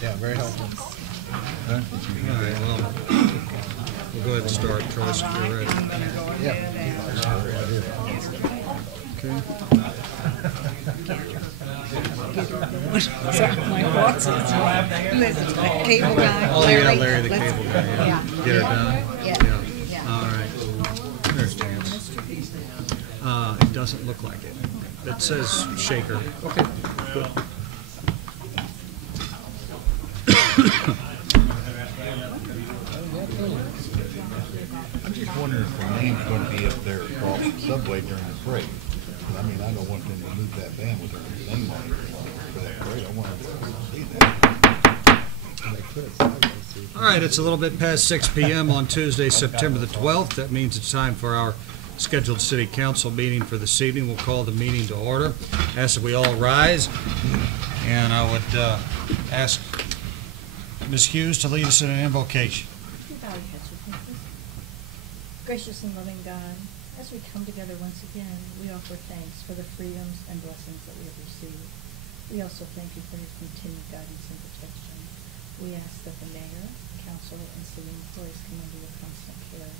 Yeah, very helpful. All right, well, we'll go ahead and start. Troy's, if you're ready. My Watson's cable guy. Oh, yeah, Larry, the cable guy. Yeah. Get her done? Yeah. All right. There's Chance. It doesn't look like it. It says shaker. Okay, good. I'm just wondering if the name's going to be up there across the subway during the parade. I mean, I don't want them to move that van with their name on it for that parade. I want them to see that. All right, it's a little bit past 6 p.m. on Tuesday, September the 12th. That means it's time for our scheduled city council meeting for this evening. We'll call the meeting to order. Ask that we all rise, and I would ask Ms. Hughes to lead us in an invocation. Gracious and loving God, as we come together once again, we offer thanks for the freedoms and blessings that we have received. We also thank you for your continued guidance and protection. We ask that the mayor, council, and city employees come under your constant care.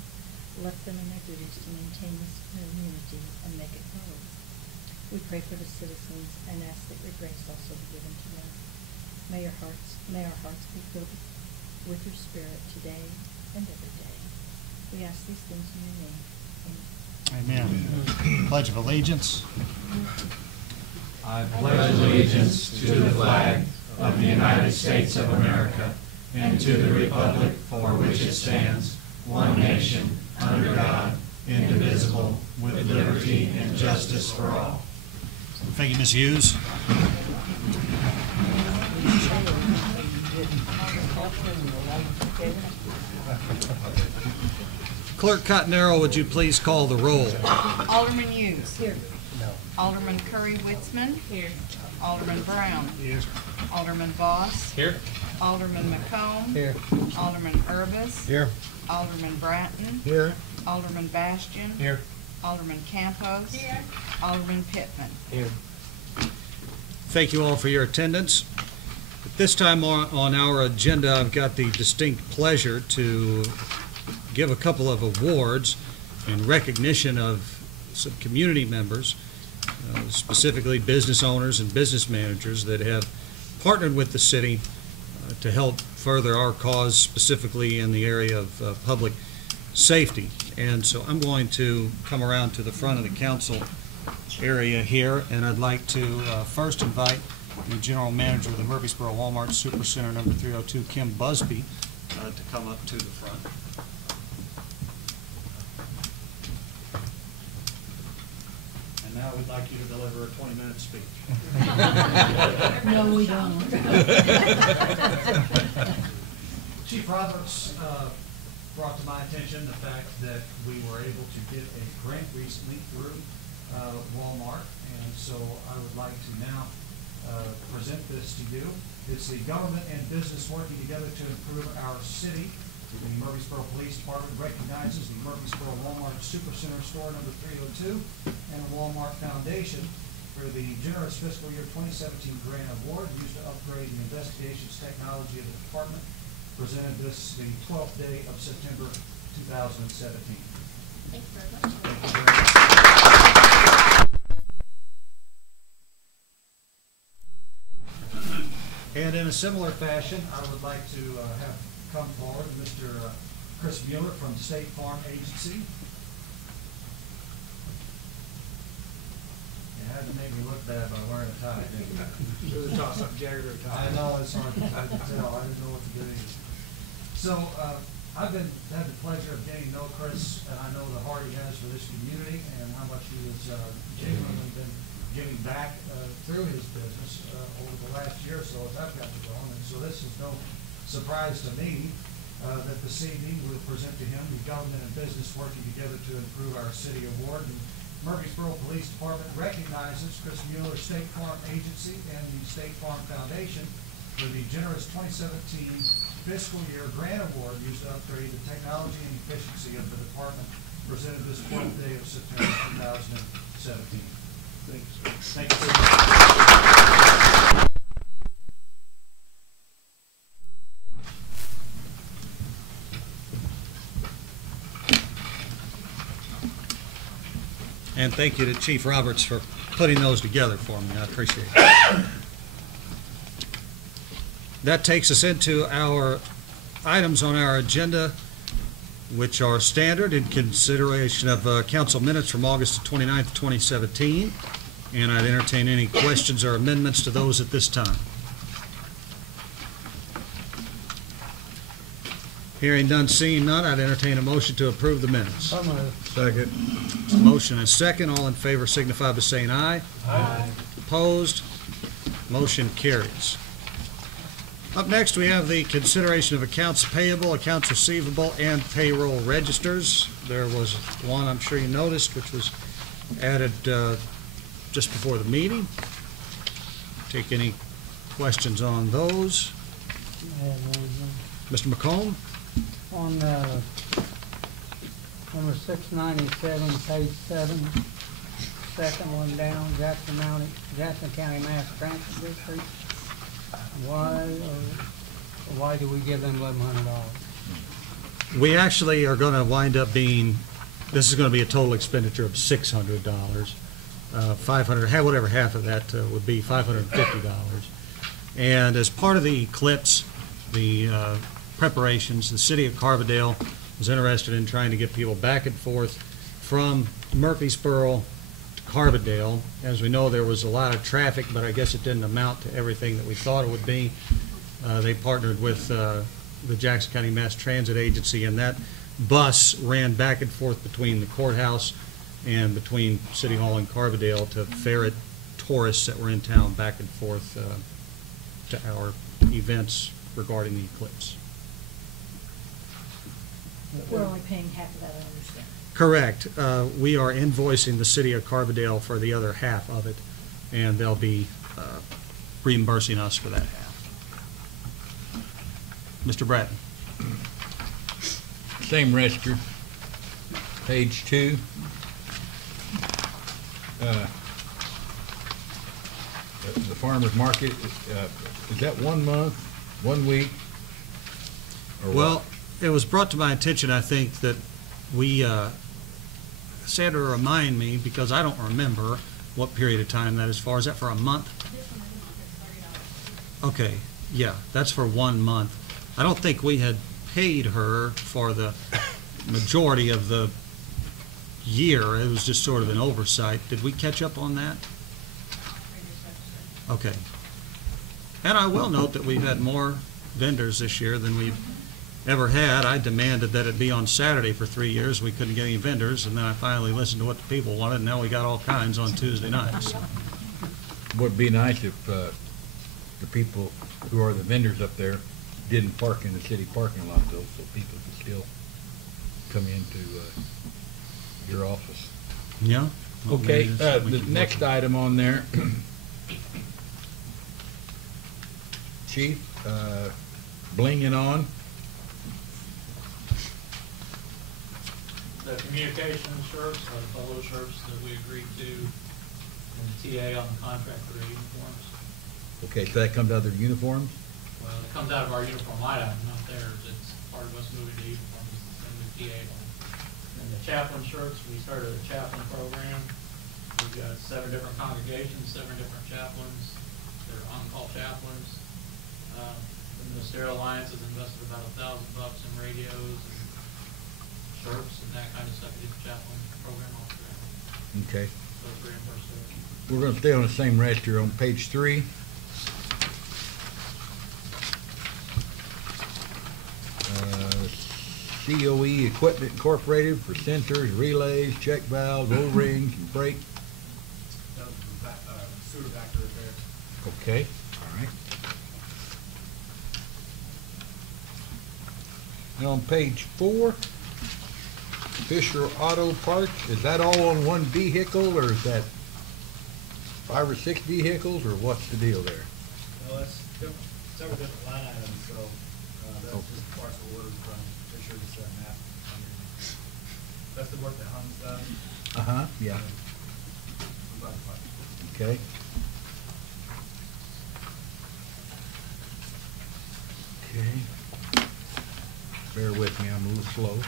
Left them in their duties to maintain this community and make it grow. We pray for the citizens and ask that your grace also be given to them. May our hearts be filled with your spirit today and every day. We ask these things in your name. Amen. Pledge of Allegiance. I pledge allegiance to the flag of the United States of America and to the republic for which it stands, one nation, under God, indivisible, with liberty and justice for all. Thank you, Ms. Hughes. Clerk Cottonero, would you please call the roll? Alderman Hughes. Here. Alderman Curry-Witzman. Here. Alderman Brown. Here. Alderman Voss. Here. Alderman McComb. Here. Alderman Urbis. Here. Alderman Bratton. Here. Alderman Bastian. Here. Alderman Campos. Here. Alderman Pittman. Here. Thank you all for your attendance. At this time on our agenda, I've got the distinct pleasure to give a couple of awards in recognition of some community members, specifically business owners and business managers that have partnered with the city to help further our cause, specifically in the area of public safety. And so I'm going to come around to the front of the council area here, and I'd like to first invite the general manager of the Murphysboro Walmart Supercenter number 302, Kim Busby, to come up to the front. And now we'd like you to deliver a 20-minute speech. No, we don't. Chief Roberts brought to my attention the fact that we were able to get a grant recently through Walmart, and so I would like to now present this to you. It's the government and business working together to improve our city. The Murphysboro Police Department recognizes the Murphysboro Walmart Supercenter store number 302 and the Walmart Foundation for the generous fiscal year 2017 grant award used to upgrade the investigations technology of the department. Presented this the 12th day of September 2017. Thank you very much. Thank you very much. And in a similar fashion, I would like to have come forward Mr. Chris Mueller from State Farm Agency. You had to make me look bad by wearing a tie, didn't you? Really toss up jacket or tie. I know, it's hard to tell. I didn't know what to do. So I've had the pleasure of getting to know Chris, and I know the heart he has for this community and how much he has genuinely been giving back through his business over the last year or so as I've gotten to know him. And so this is no surprise to me that this evening we'll present to him the Government and Business Working Together to Improve Our City Award. And Murphysboro Police Department recognizes Chris Mueller, State Farm Agency, and the State Farm Foundation for the generous 2017 fiscal year grant award used to upgrade the technology and efficiency of the department, presented this 12th day of September 2017. Thank you, sir. Thank you. And thank you to Chief Roberts for putting those together for me. I appreciate it. That takes us into our items on our agenda, which are standard in consideration of council minutes from August 29th, 2017. And I'd entertain any questions or amendments to those at this time. Hearing none, seeing none, I'd entertain a motion to approve the minutes. Second. Motion and second. All in favor signify by saying aye. Aye. Opposed? Motion carries. Up next, we have the consideration of accounts payable, accounts receivable, and payroll registers. There was one I'm sure you noticed, which was added just before the meeting. Take any questions on those. Mr. McComb? On number 697, page 7, second one down, Jackson County Mass Transit District. Why do we give them $1,100? We actually are going to wind up being, this is going to be a total expenditure of $600. 500, whatever half of that would be, $550. And as part of the eclipse, the preparations, the city of Carbondale was interested in trying to get people back and forth from Murphysboro to Carbondale. As we know, there was a lot of traffic, but I guess it didn't amount to everything that we thought it would be. They partnered with the Jackson County Mass Transit Agency, and that bus ran back and forth between the courthouse and between City Hall and Carbondale to ferret tourists that were in town back and forth to our events regarding the eclipse. We're only paying half of that, I understand. Correct. We are invoicing the city of Carbondale for the other half of it, and they'll be reimbursing us for that half. Mr. Bratton. Same register, page 2. The farmer's market, is that 1 month, 1 week? Or what? Well, it was brought to my attention, I think, that we, Sandra, remind me, because I don't remember what period of time that is for. Is that for a month? Okay, yeah, that's for 1 month. I don't think we had paid her for the majority of the year. It was just sort of an oversight. Did we catch up on that? Okay. And I will note that we've had more vendors this year than we've ever had. I demanded that it be on Saturday for 3 years. We couldn't get any vendors, and then I finally listened to what the people wanted, and now we got all kinds on Tuesday nights. Would be nice if the people who are the vendors up there didn't park in the city parking lot, though, so people could still come into your office. Yeah? Well, Okay, maybe that's something we the can next work on. item on there, Chief, blinging on. The communication shirts are the polo shirts that we agreed to in the TA on the contract for the uniforms. Okay, so that comes out of their uniforms? Well, it comes out of our uniform line item, not theirs. It's part of us moving to uniforms and the TA line. And the chaplain shirts, we started a chaplain program. We've got 7 different congregations, 7 different chaplains. They're on-call chaplains. The Ministerial Alliance has invested about $1,000 in radios and shirts and that kind of stuff to get the chaplain program off the ground. Okay. So it's reimbursed to us. We're going to stay on the same register on page 3. COE Equipment Incorporated for sensors, relays, check valves, O-rings, and brake. That was sewer vector repair. Okay, all right. And on page 4, Fisher Auto Parts, is that all on one vehicle, or is that 5 or 6 vehicles, or what's the deal there? Well, that's several different line items, so that's Okay. just parts of orders from Fisher to set map. That's the work that Hunt's done. Uh-huh, yeah, okay. Okay. Bear with me, I'm a little slow.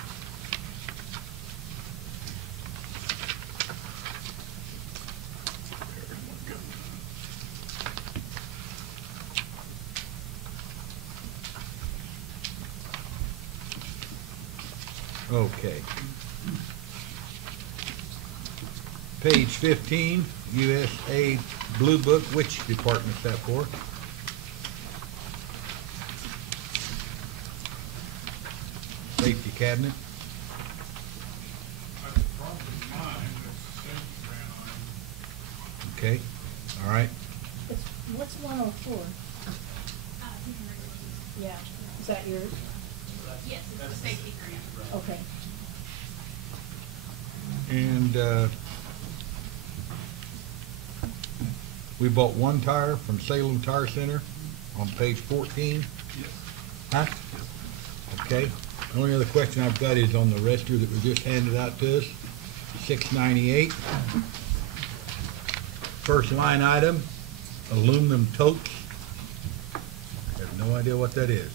Okay. Page 15, USA Blue Book, which department's that for? Safety cabinet? That's probably mine, that's safety grant on it. Okay, all right. What's 104? Yeah, is that yours? Yes, it's a safety grant. Okay. And we bought one tire from Salem Tire Center on page 14. Yes. Huh? Okay. The only other question I've got is on the register that was just handed out to us, $698. First line item, aluminum totes. I have no idea what that is,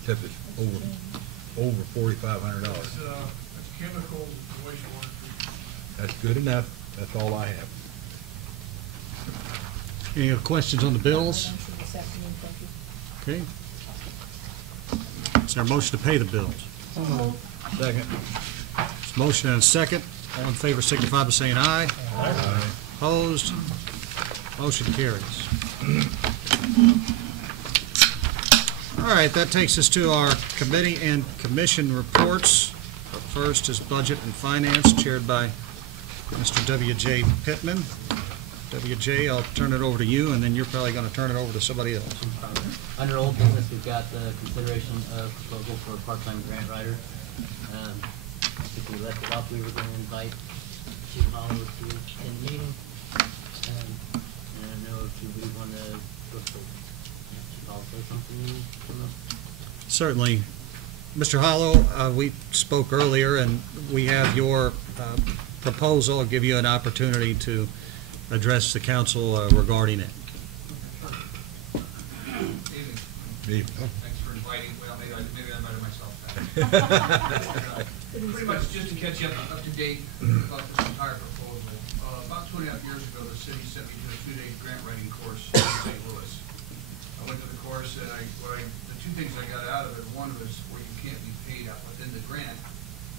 except it's over $4,500. It's chemical wastewater treatment. That's good enough. That's all I have. Any other questions on the bills? This afternoon, thank you. Okay. Is there a motion to pay the bills? Second. There's a motion and a second. All in favor signify by saying aye. Aye. Opposed? Motion carries. All right, that takes us to our committee and commission reports. First is Budget and Finance, chaired by Mr. W.J. Pittman. W.J., I'll turn it over to you, and then you're probably going to turn it over to somebody else. Under old business, we've got the consideration of proposal for a part-time grant writer. I think we left it off, we were going to invite Chief Hollow to attend the meeting. And I don't know if you would want to go for, Chief Hollow say something from the... Certainly. Mr. Hollow, we spoke earlier, and we have your proposal. I'll give you an opportunity to address the council regarding it. Evening. Thanks for inviting, well, maybe I invited myself back. Pretty much just to catch you up to date about this entire proposal. About 2.5 years ago, the city sent me to a 2-day grant writing course in St. Louis. I went to the course, and the two things I got out of it, one was where you can't be paid out within the grant,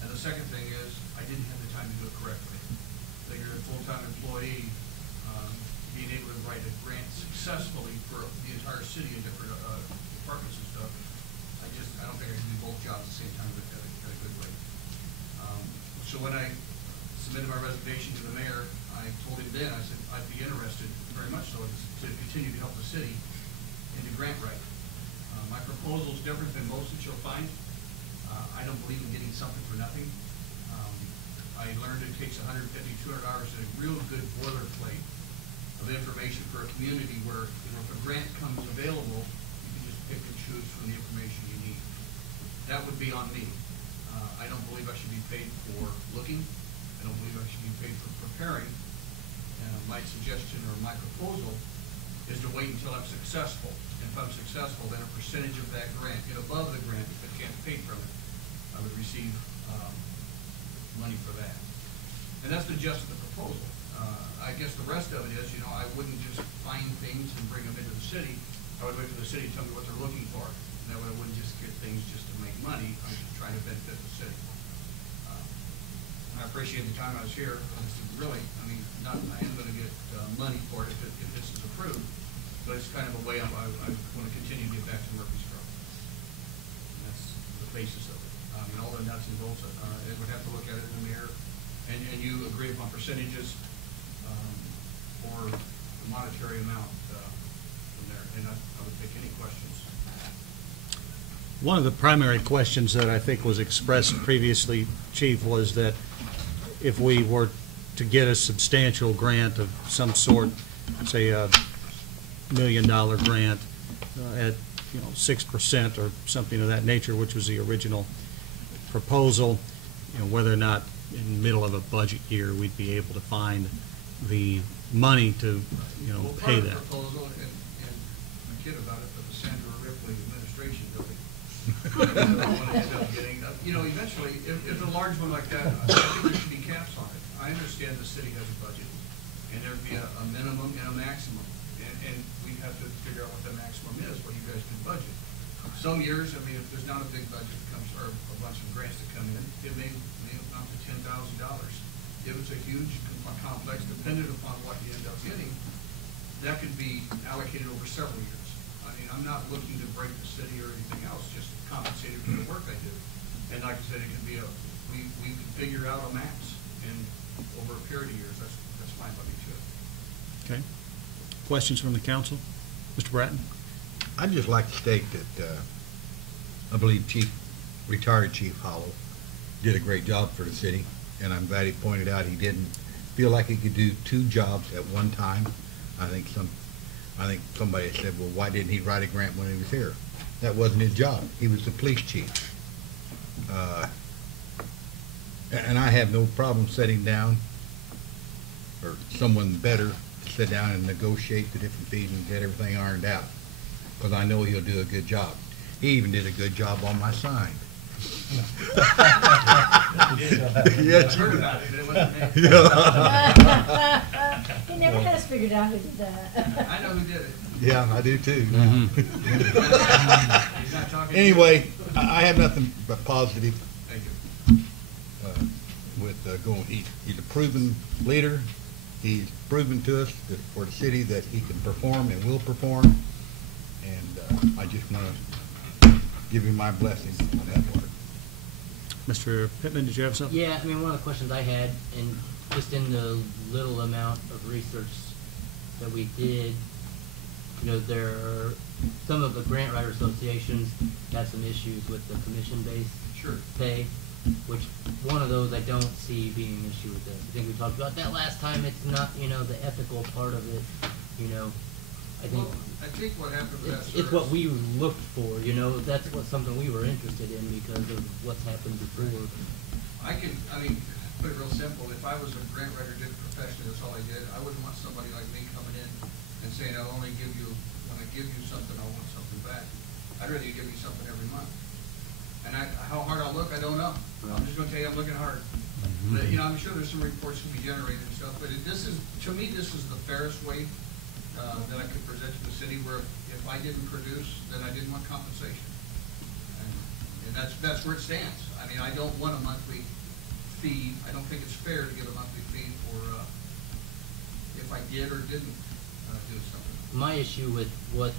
and the second thing is I didn't have the time to do it correctly. That you're a full-time employee, being able to write a grant successfully for the entire city in different departments and stuff, I don't think I can do both jobs at the same time at a good rate. So when I submitted my resignation to the mayor, I told him then, I said, I'd be interested very much so to continue to help the city in the grant writing. My proposal is different than most that you'll find. I don't believe in getting something for nothing. I learned it takes 150, 200 hours in a real good boilerplate of information for a community where, if a grant comes available, you can just pick and choose from the information you need. That would be on me. I don't believe I should be paid for looking. I don't believe I should be paid for preparing. My suggestion or my proposal is to wait until I'm successful. And if I'm successful, then a percentage of that grant, and above the grant, if I can't pay from it, I would receive money for that. And that's the gist of the proposal. I guess the rest of it is, I wouldn't just find things and bring them into the city. I would wait for the city to tell me what they're looking for. That way I wouldn't just get things just to make money. I'm just trying to benefit the city. I appreciate the time I was here. This is really, I am going to get money for it if this is approved. But it's kind of a way I want to continue to get back to Murphysboro. And that's the basis of it. All the nuts and bolts, it would have to look at it in the mirror. And you agree upon percentages or the monetary amount from there. And I would take any questions. One of the primary questions that I think was expressed previously, Chief, was that if we were to get a substantial grant of some sort, say a $1 million grant at 6% or something of that nature, which was the original proposal, whether or not in the middle of a budget year we'd be able to find the money to pay that. Part of the proposal, and I kid about it, but the Sandra Ripley administration building. Eventually, if a large one like that, I think there should be caps on it. I understand the city has a budget, and there'd be a minimum and a maximum, and we have to figure out what the maximum is, what you guys can budget. Some years, I mean, if there's not a big budget that comes, or a bunch of grants that come in, it may amount to $10,000. If it's a huge complex, dependent upon what you end up getting, that could be allocated over several years. I mean, I'm not looking to break the city or anything else, just compensated for the work I do. And like I said, it could be we can figure out a max and over a period of years. That's fine by me too. Okay. Questions from the council? Mr. Bratton? I'd just like to state that I believe retired Chief Hollow did a great job for the city, and I'm glad he pointed out he didn't feel like he could do two jobs at one time. I think somebody said, well, why didn't he write a grant when he was here? That wasn't his job. He was the police chief. And I have no problem sitting down, or someone better to sit down and negotiate the different fees and get everything ironed out, because I know he'll do a good job. He even did a good job on my sign. Yes, I heard about it, but it wasn't me. He never has figured out who did that. I know who did it. Yeah, I do too. He's not talking. Anyway, I have nothing but positive Thank you. with going. He's a proven leader. He's proven to us that for the city that he can perform and will perform. And I just want to give him my blessing on that part. Mr. Pittman, did you have something? Yeah, I mean, one of the questions I had, and just in the little amount of research that we did, you know, there are some of the grant writer associations got some issues with the commission-based pay, which one of those I don't see being an issue with this. I think we talked about that last time. It's not, you know, the ethical part of it, you know. I think what happened with that it's what we looked for, you know. That's something we were interested in because of what's happened before. I mean, put it real simple. If I was a grant writer, did it professionally, that's all I did, I wouldn't want somebody like me coming in and saying, I'll only give you, when I give you something, I'll want something back. I'd rather you give me something every month. And how hard I'll look, I don't know. I'm just gonna tell you I'm looking hard. But, you know, I'm sure there's some reports to be generated and stuff, but to me, this is the fairest way that I could present to the city, where if I didn't produce, then I didn't want compensation. And that's where it stands. I mean, I don't want a monthly fee. I don't think it's fair to give a monthly fee for if I did or didn't do something. My issue with what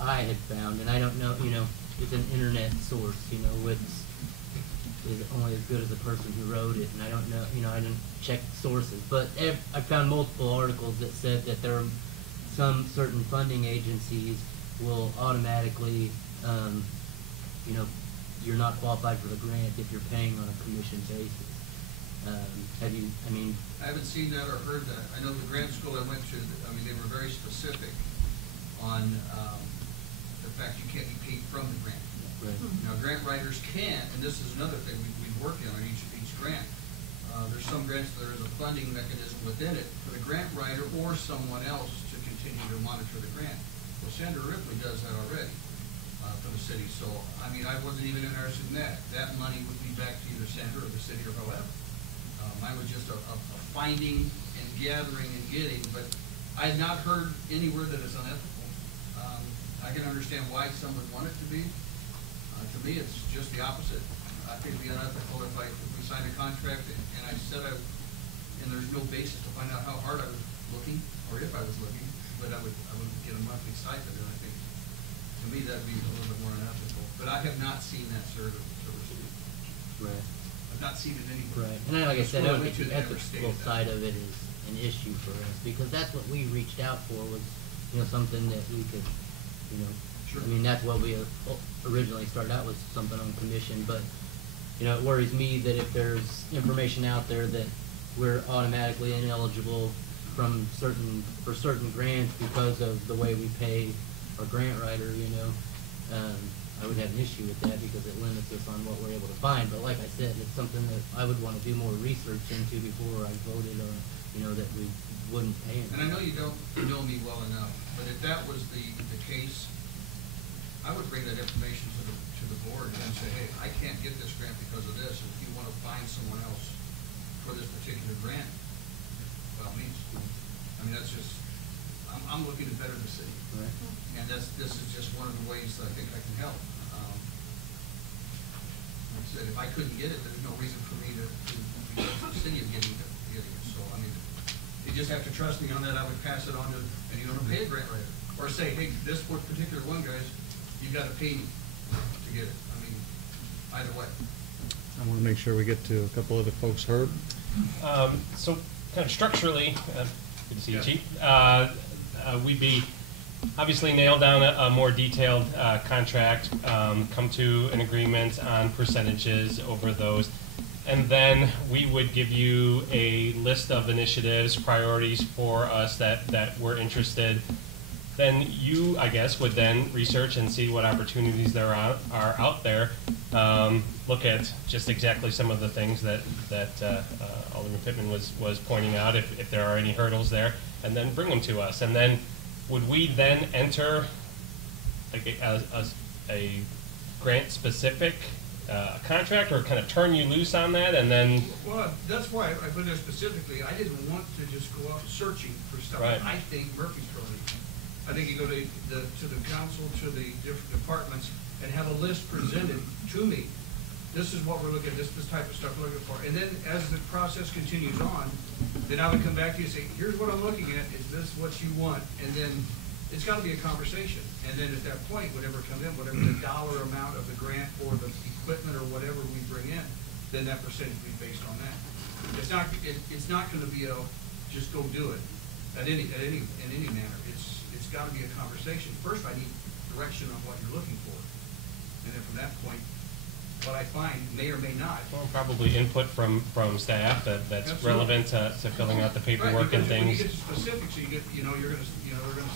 I had found, and I don't know, you know, it's an internet source, you know, it's only as good as the person who wrote it, and I don't know, you know, I didn't check sources, but I found multiple articles that said that there are some certain funding agencies will automatically, you know, you're not qualified for the grant if you're paying on a commission basis. Have you, I mean... I haven't seen that or heard that. I know the grant school I went to, I mean, they were very specific on the fact you can't be paid from the grant. Right. Now, grant writers can, and this is another thing we work on each grant. There's some grants, there is a funding mechanism within it for the grant writer or someone else to continue to monitor the grant. Well, Sandra Ripley does that already for the city. So, I mean, I wasn't even interested in that. That money would be back to either Sandra or the city or however. Mine was just a finding and gathering and getting, but I have not heard anywhere that it's unethical. I can understand why some would want it to be. To me, it's just the opposite. I think it'd be unethical if we signed a contract and I said and there's no basis to find out how hard I was looking, or if I was looking, but I would get a monthly stipend, and I think, to me, that'd be a little bit more unethical. But I have not seen that service. Right. I've not seen it anywhere. Right. And like I said, I don't Went think to the never ethical stated side that. of it is an issue for us, because that's what we reached out for, was, you know, something that we could, you know, Sure. I mean, that's what we originally started out with, something on commission, but, you know, it worries me that if there's information out there that we're automatically ineligible for certain grants because of the way we pay our grant writer, you know, I would have an issue with that because it limits us on what we're able to find. But like I said, it's something that I would want to do more research into before I voted on, you know, that we wouldn't pay him. And I know you don't know me well enough, but if that was the case, I would bring that information to the board and say, hey, I can't get this grant because of this. If you want to find someone else for this particular grant, by all means. I mean, that's just, I'm looking to better the city. Right. And this is just one of the ways that I think I can help. said, if I couldn't get it, there's no reason for me to the city of getting it. So, I mean, you just have to trust me on that. I would pass it on to, and you don't pay a grant writer. Or say, hey, this particular one, guys, you gotta pay me to get it. I mean, either way. I want to make sure we get to a couple other folks. Herb? So kind of structurally, good to see you, Yeah. Chief. We'd be obviously nail down a more detailed contract, come to an agreement on percentages over those, and then we would give you a list of initiatives, priorities for us that we're interested. Then you, I guess, would then research and see what opportunities there are out there. Look at just exactly some of the things that Alderman Pittman was pointing out, if there are any hurdles there, and then bring them to us. And then would we then enter like a grant-specific contract, or kind of turn you loose on that, and then? Well, that's why I put there specifically. I didn't want to just go out searching for stuff Right. that I think Murphysboro needs. I think you go to the council, to the different departments, and have a list presented to me. This is what we're looking at, this type of stuff we're looking for. And then as the process continues on, then I would come back to you and say, here's what I'm looking at, is this what you want? And then it's gotta be a conversation. And then at that point, whatever comes in, whatever the dollar amount of the grant or the equipment or whatever we bring in, then that percentage will be based on that. It's not gonna be just go do it in any manner. It's gotta be a conversation. First, I need direction on what you're looking for. And then from that point, what I find may or may not. Well, probably input from staff that's Absolutely. relevant to filling out the paperwork and When you things. get to specifics, they're gonna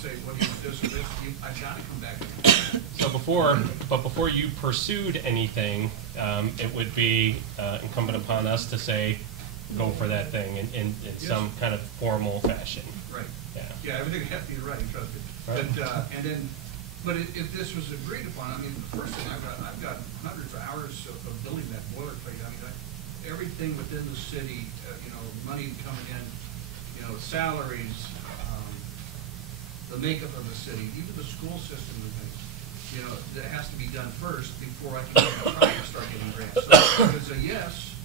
say, what do you want this or this? I've gotta come back. So before you pursued anything, it would be incumbent upon us to say, go for that thing in Yes. some kind of formal fashion. Right. Yeah. Yeah, everything has to be right, trust me. Right. But if this was agreed upon, I mean, the first thing, I've got hundreds of hours of building that boilerplate. I mean, everything within the city, money coming in, salaries, the makeup of the city, even the school system and things, that has to be done first before I can try to start getting grants. So if it's a yes,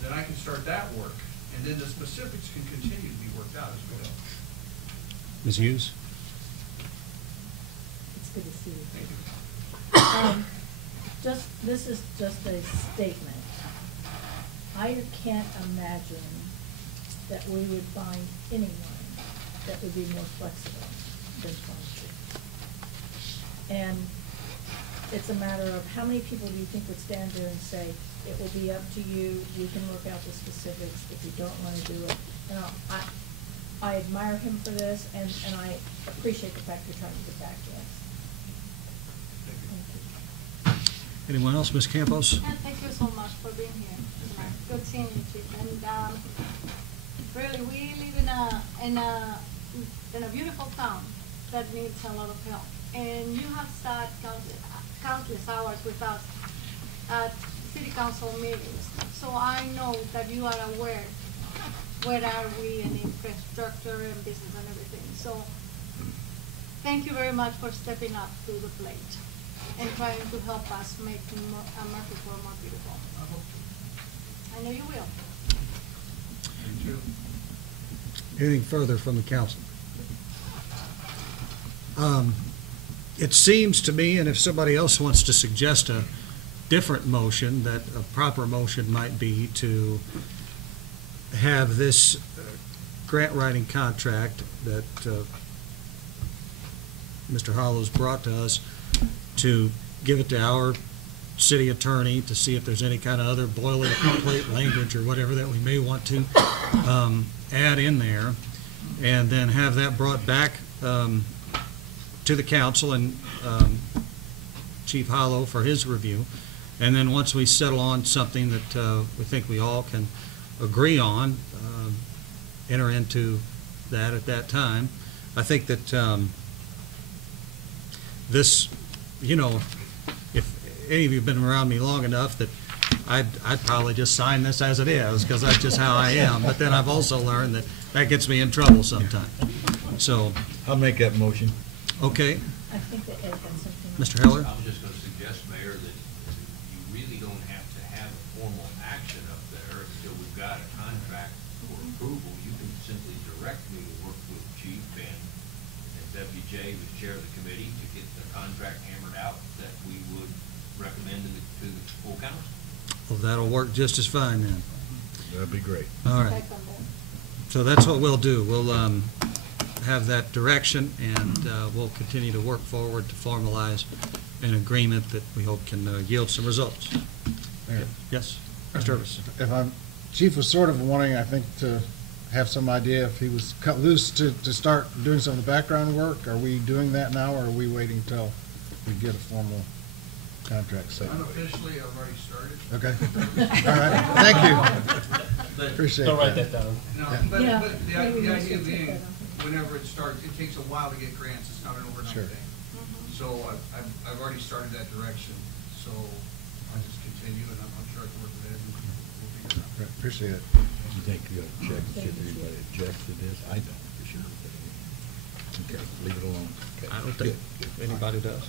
then I can start that work, and then the specifics can continue to be worked out as we go. Ms. Hughes? It's good to see you. This is just a statement. I can't imagine that we would find anyone that would be more flexible than 22. And it's a matter of how many people do you think would stand there and say, it will be up to you, we can work out the specifics if you don't want to do it. I admire him for this, and I appreciate the fact you're trying to get back to us. Thank you. Anyone else? Ms. Campos? And thank you so much for being here tonight. Good seeing you, Chief. And really, we live in a beautiful town that needs a lot of help. And you have sat countless hours with us at city council meetings. So I know that you are aware where are we in infrastructure and business and everything. So thank you very much for stepping up to the plate and trying to help us make Murphysboro more beautiful. I hope to. I know you will. Thank you. Anything further from the council? It seems to me, and if somebody else wants to suggest a different motion, that a proper motion might be to have this grant writing contract that Mr. Hollows brought to us, to give it to our city attorney to see if there's any kind of other boilerplate language or whatever that we may want to add in there, and then have that brought back to the council and Chief Hollow for his review. And then once we settle on something that we think we all can agree on, enter into that at that time. I think that this, if any of you have been around me long enough, that I'd probably just sign this as it is, because that's just how I am. But then I've also learned that gets me in trouble sometimes. So I'll make that motion. Okay, I think that Ed had something. Mr. Heller? I was just going to suggest, Mayor, that you really don't have to have got a contract for approval, you can simply direct me to work with Chief and WJ, was chair of the committee, to get the contract hammered out that we would recommend to the full council. Well, that'll work just as fine then. That'd be great. All right. So that's what we'll do. We'll have that direction, and we'll continue to work forward to formalize an agreement that we hope can yield some results. Mayor. Yes, Mr. Irvis. If I'm, Chief was sort of wanting, I think, to have some idea if he was cut loose to start doing some of the background work. Are we doing that now, or are we waiting till we get a formal contract set? Unofficially, I've already started. Okay. All right. Thank you. Appreciate that. Don't write that down. No, Yeah. but the idea being, whenever it starts, it takes a while to get grants. It's not an overnight Sure. thing. So I've already started that direction. So I'll just continue, and I'm sure I can work with Ed, and we'll figure it out. Right, appreciate it. You think you ought to check, see if anybody objects to this? I don't, for sure. Okay, leave it alone. Okay. I don't think anybody does.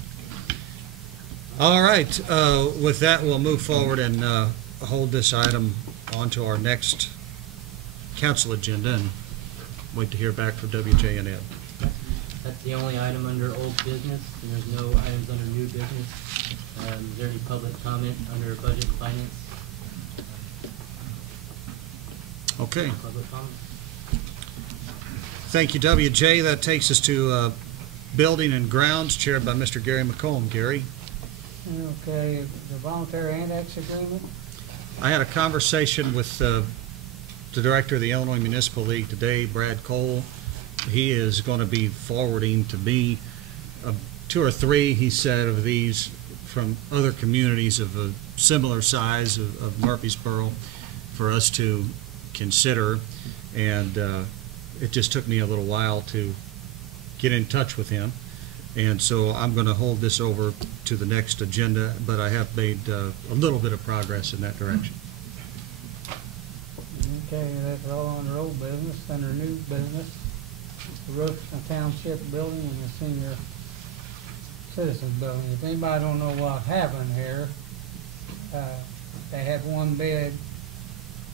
All right, with that, we'll move forward and hold this item onto our next council agenda and wait to hear back from WJ and Ed. That's the only item under old business, and there's no items under new business. Is there any public comment under budget and finance? Okay. Public comment? Thank you, WJ. That takes us to Building and Grounds, chaired by Mr. Gary McComb. Gary? Okay, the voluntary annex agreement, I had a conversation with the director of the Illinois Municipal League today, Brad Cole. He is going to be forwarding to me 2 or 3, he said, of these from other communities of a similar size of Murphysboro for us to consider. And it just took me a little while to get in touch with him. And so I'm going to hold this over to the next agenda, but I have made a little bit of progress in that direction. okay, that's all under old business. Under new business, the roof and township building and the senior citizens building. If anybody don't know what happened here, they had one bid,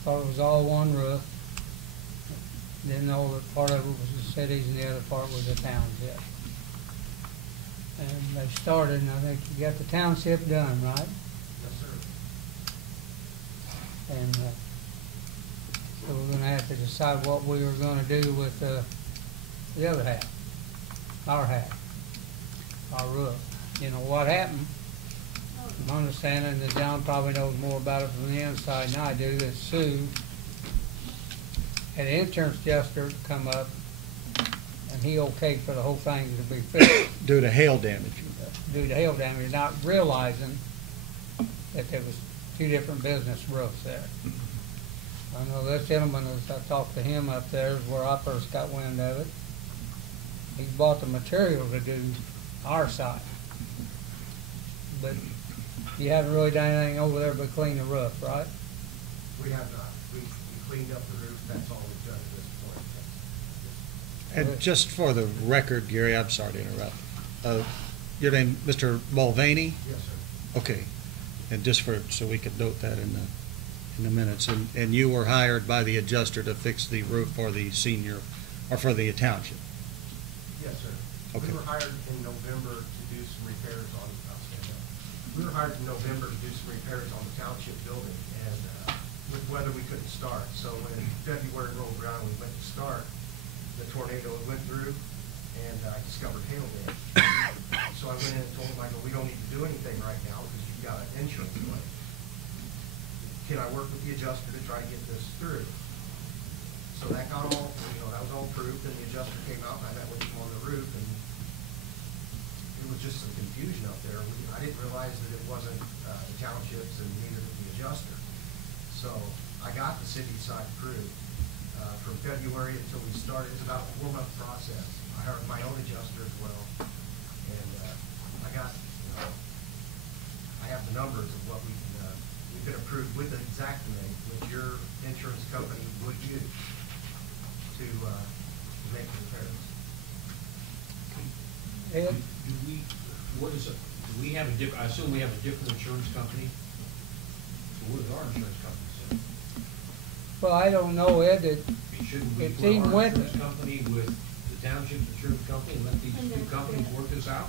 thought it was all one roof. Didn't know that part of it was the cities and the other part was the township. And they started, and I think you got the township done, right? Yes, sir. And so we're gonna have to decide what we were gonna do with the other half, our half, our roof. You know, what happened, my understanding that John probably knows more about it from the inside than I do, that Sue had an insurance adjuster come up, and he okayed for the whole thing to be fixed. Due to hail damage. Due to hail damage, not realizing that there was 2 different business roofs there. I know this gentleman, as I talked to him up there, is where I first got wind of it. He bought the material to do our side. But you haven't really done anything over there but clean the roof, right? We have not. We cleaned up the roof, that's all we've done at this point. And just for the record, Gary, I'm sorry to interrupt. Your name, Mr. Mulvaney? Yes, sir. Okay. And just so we could note that in the minutes. And you were hired by the adjuster to fix the roof for the senior, or for the township? Yes, sir. Okay. We were hired in November to do some repairs on, we were hired in November to do some repairs on the township building, and with weather we couldn't start. So when February rolled around, we went to start, the tornado went through, and I discovered hail damage. So I went in and told him, I go, we don't need to do anything right now because you've got an insurance claim. Can I work with the adjuster to try to get this through? So that got all, that was all approved, and the adjuster came out, and I met with him on the roof, and it was just some confusion up there. I didn't realize that it wasn't the townships and neither did the adjuster. So I got the city side approved. From February until we started, it's about a 4-month process. I hired my own adjuster as well, and I got, I have the numbers of what we've been approved with the exact name, which your insurance company would use to make the repairs. Ed? Do we have a different, I assume we have a different insurance company? So what does our insurance company say? Well, I don't know, Ed, it, Shouldn't we it's put even our went, insurance company with the township insurance company and let these two companies work this out?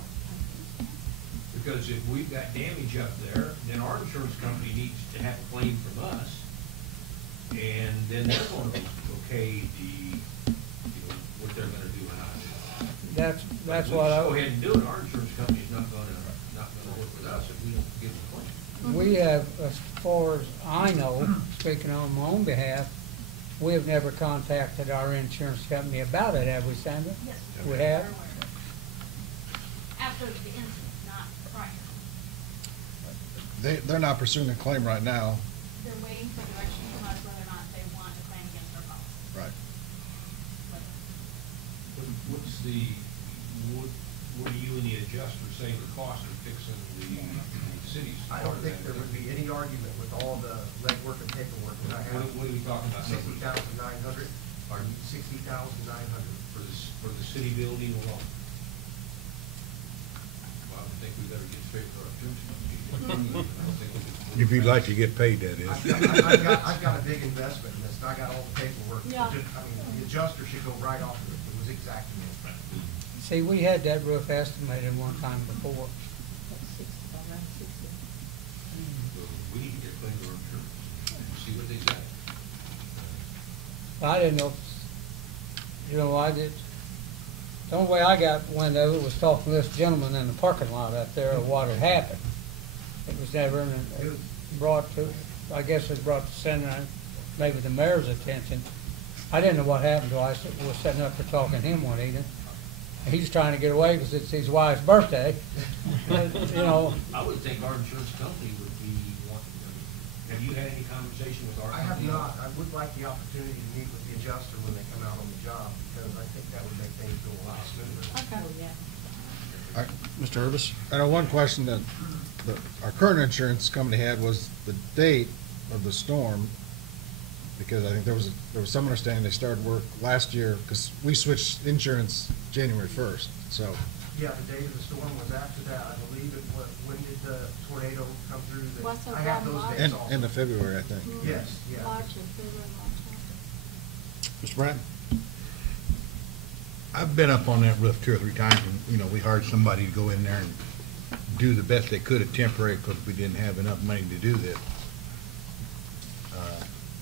Because if we've got damage up there, then our insurance company needs to have a claim from us. And then they're going to okay what they're gonna do and how to do it. that's But what we I. just go ahead and do it, our insurance company's not gonna work with us if we don't give them a claim. We have, as far as I know, speaking on my own behalf, we have never contacted our insurance company about it, have we, Sandra? Yes. We have? After the incident, not prior. They're not pursuing a claim right now. They're waiting for direction from us whether or not they want to claim against our policy. Right. What's what do you and the adjuster say the cost of fixing the city's I part don't of think there that? would be any argument with all the legwork and paperwork that I have. What are we talking about? $60,900 or $60,900. For the city building alone? Well, I think we better get straight to our insurance company. If you'd like to get paid, that is. I've got a big investment in this, and I got all the paperwork. Yeah. The adjuster should go right off of it. It was exacting it. See, we had that roof estimated one time before. We need to get clean to our insurance and see what they say. I didn't know, I did, the only way I got wind of it was talking to this gentleman in the parking lot up there of what had happened. It was never brought to, I guess it brought to Senator, maybe the mayor's attention. I didn't know what happened till I was sitting up there talking to him one evening. He's trying to get away because it's his wife's birthday. I would think our insurance company would be wanting to. Have you had any conversation with our I have company? not. I would like the opportunity to meet with the adjuster when they come out on the job, because I think that would make things go a lot smoother. Okay. All right, Mr. Urbis? I know one question that our current insurance company had was the date of the storm, because I think there was some understanding they started work last year, because we switched insurance January 1st, so. Yeah, the date of the storm was after that. I believe it was, when did the tornado come through? What's the I have those March? dates also. End of February, I think. Yes, yeah. March and February, March. Mr. Bratton? I've been up on that roof 2 or 3 times, and, we hired somebody to go in there and do the best they could at temporary, because we didn't have enough money to do this.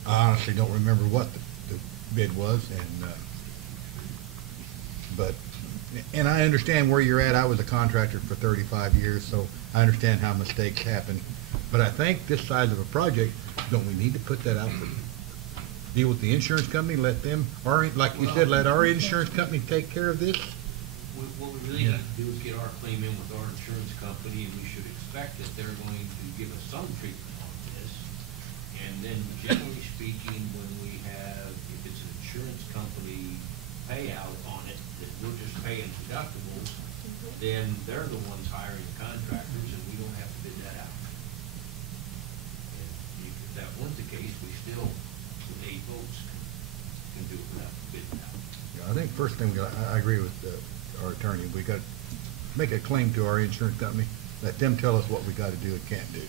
I honestly don't remember what the bid was, and I understand where you're at. I was a contractor for 35 years, so I understand how mistakes happen. But I think this size of a project, don't we need to put that out for, deal with the insurance company, let them, like you said, let our insurance company take care of this? What we really need to do is get our claim in with our insurance company, and we should expect that they're going to give us some treatment on this. And then generally speaking, when we have, if it's an insurance company payout on it, that we're just paying deductibles, then they're the ones hiring the contractors, and we don't have to bid that out. And if that weren't the case, we still, with 8 votes, can do it without bidding out. Yeah, I think first thing, I agree with our attorney, we got to make a claim to our insurance company, let them tell us what we got to do and can't do.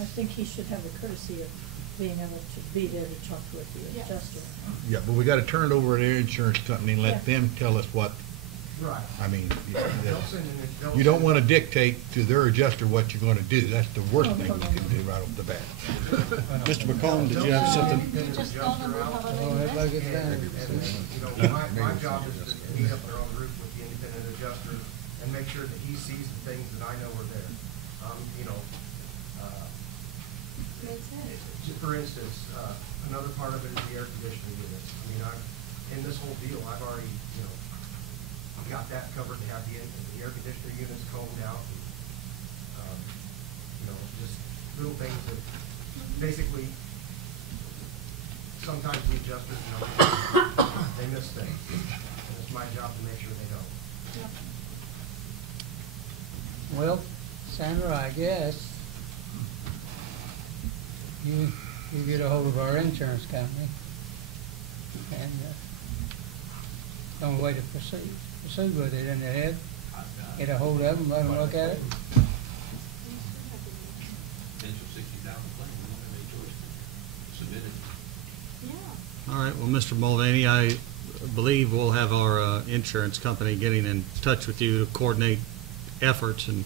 I think he should have the courtesy of being able to be there to talk with the Yes. adjuster. Yeah, but we got to turn it over to their insurance company and let Yeah. them tell us what, Right. I mean, They'll send in. you don't want to dictate to their adjuster what you're going to do. That's the worst thing you can do right off the bat. Mr. McComb, did you have something? You just don't know how to everybody gets investigate. down. My job is to meet up there on the roof with the independent adjuster and make sure that he sees the things that I know are there. Makes sense. For instance, another part of it is the air conditioning units. I mean, in this whole deal, I've already, got that covered to have the air conditioner units combed out. And, just little things that basically, sometimes the adjusters, they miss things. And it's my job to make sure they don't. Well, Sandra, I guess you get a hold of our insurance company, and the only way to proceed with it in the head, get a hold of them, let them look at it. Potential $60,000 claim, we don't have any choice. Submit it. All right, well, Mr. Mulvaney, I believe we'll have our insurance company getting in touch with you to coordinate efforts and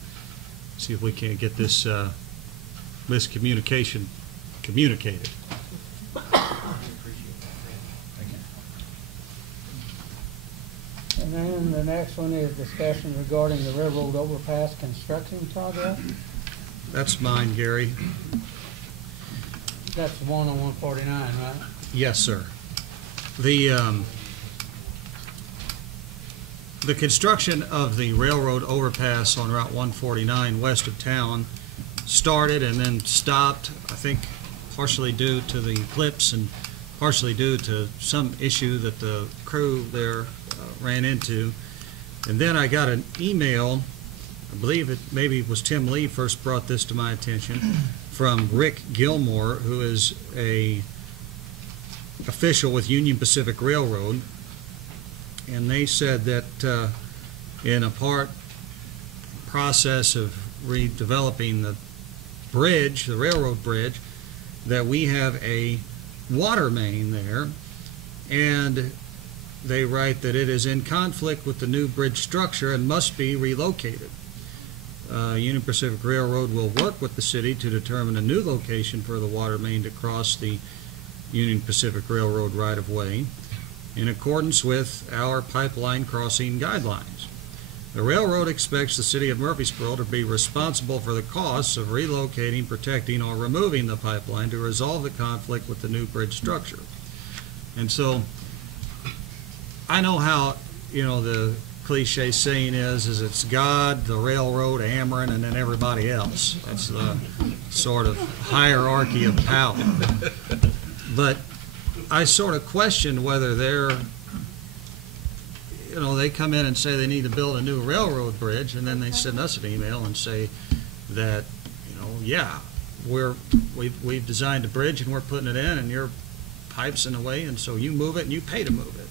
see if we can't get this miscommunication communicated. And then the next one is discussion regarding the railroad overpass construction project. That's mine, Gary. That's the one on 149, right? Yes, sir. The construction of the railroad overpass on Route 149 west of town started and then stopped, I think partially due to the eclipse and partially due to some issue that the crew there ran into. And then I got an email, I believe it maybe was Tim Lee first brought this to my attention, from Rick Gilmore, who is a official with Union Pacific Railroad, and they said that in a process of redeveloping the bridge, the railroad bridge, that we have a water main there, and they write that it is in conflict with the new bridge structure and must be relocated. Union Pacific Railroad will work with the city to determine a new location for the water main to cross the Union Pacific Railroad right-of-way in accordance with our pipeline crossing guidelines. The railroad expects the city of Murphysboro to be responsible for the costs of relocating, protecting, or removing the pipeline to resolve the conflict with the new bridge structure. And so, I know how, the cliche saying is it's God, the railroad, Ameren, and then everybody else. That's the sort of hierarchy of power. But I sort of question whether they come in and say they need to build a new railroad bridge, and then they send us an email and say that, yeah, we've designed a bridge and we're putting it in, and your pipe's in the way, and so you move it and you pay to move it.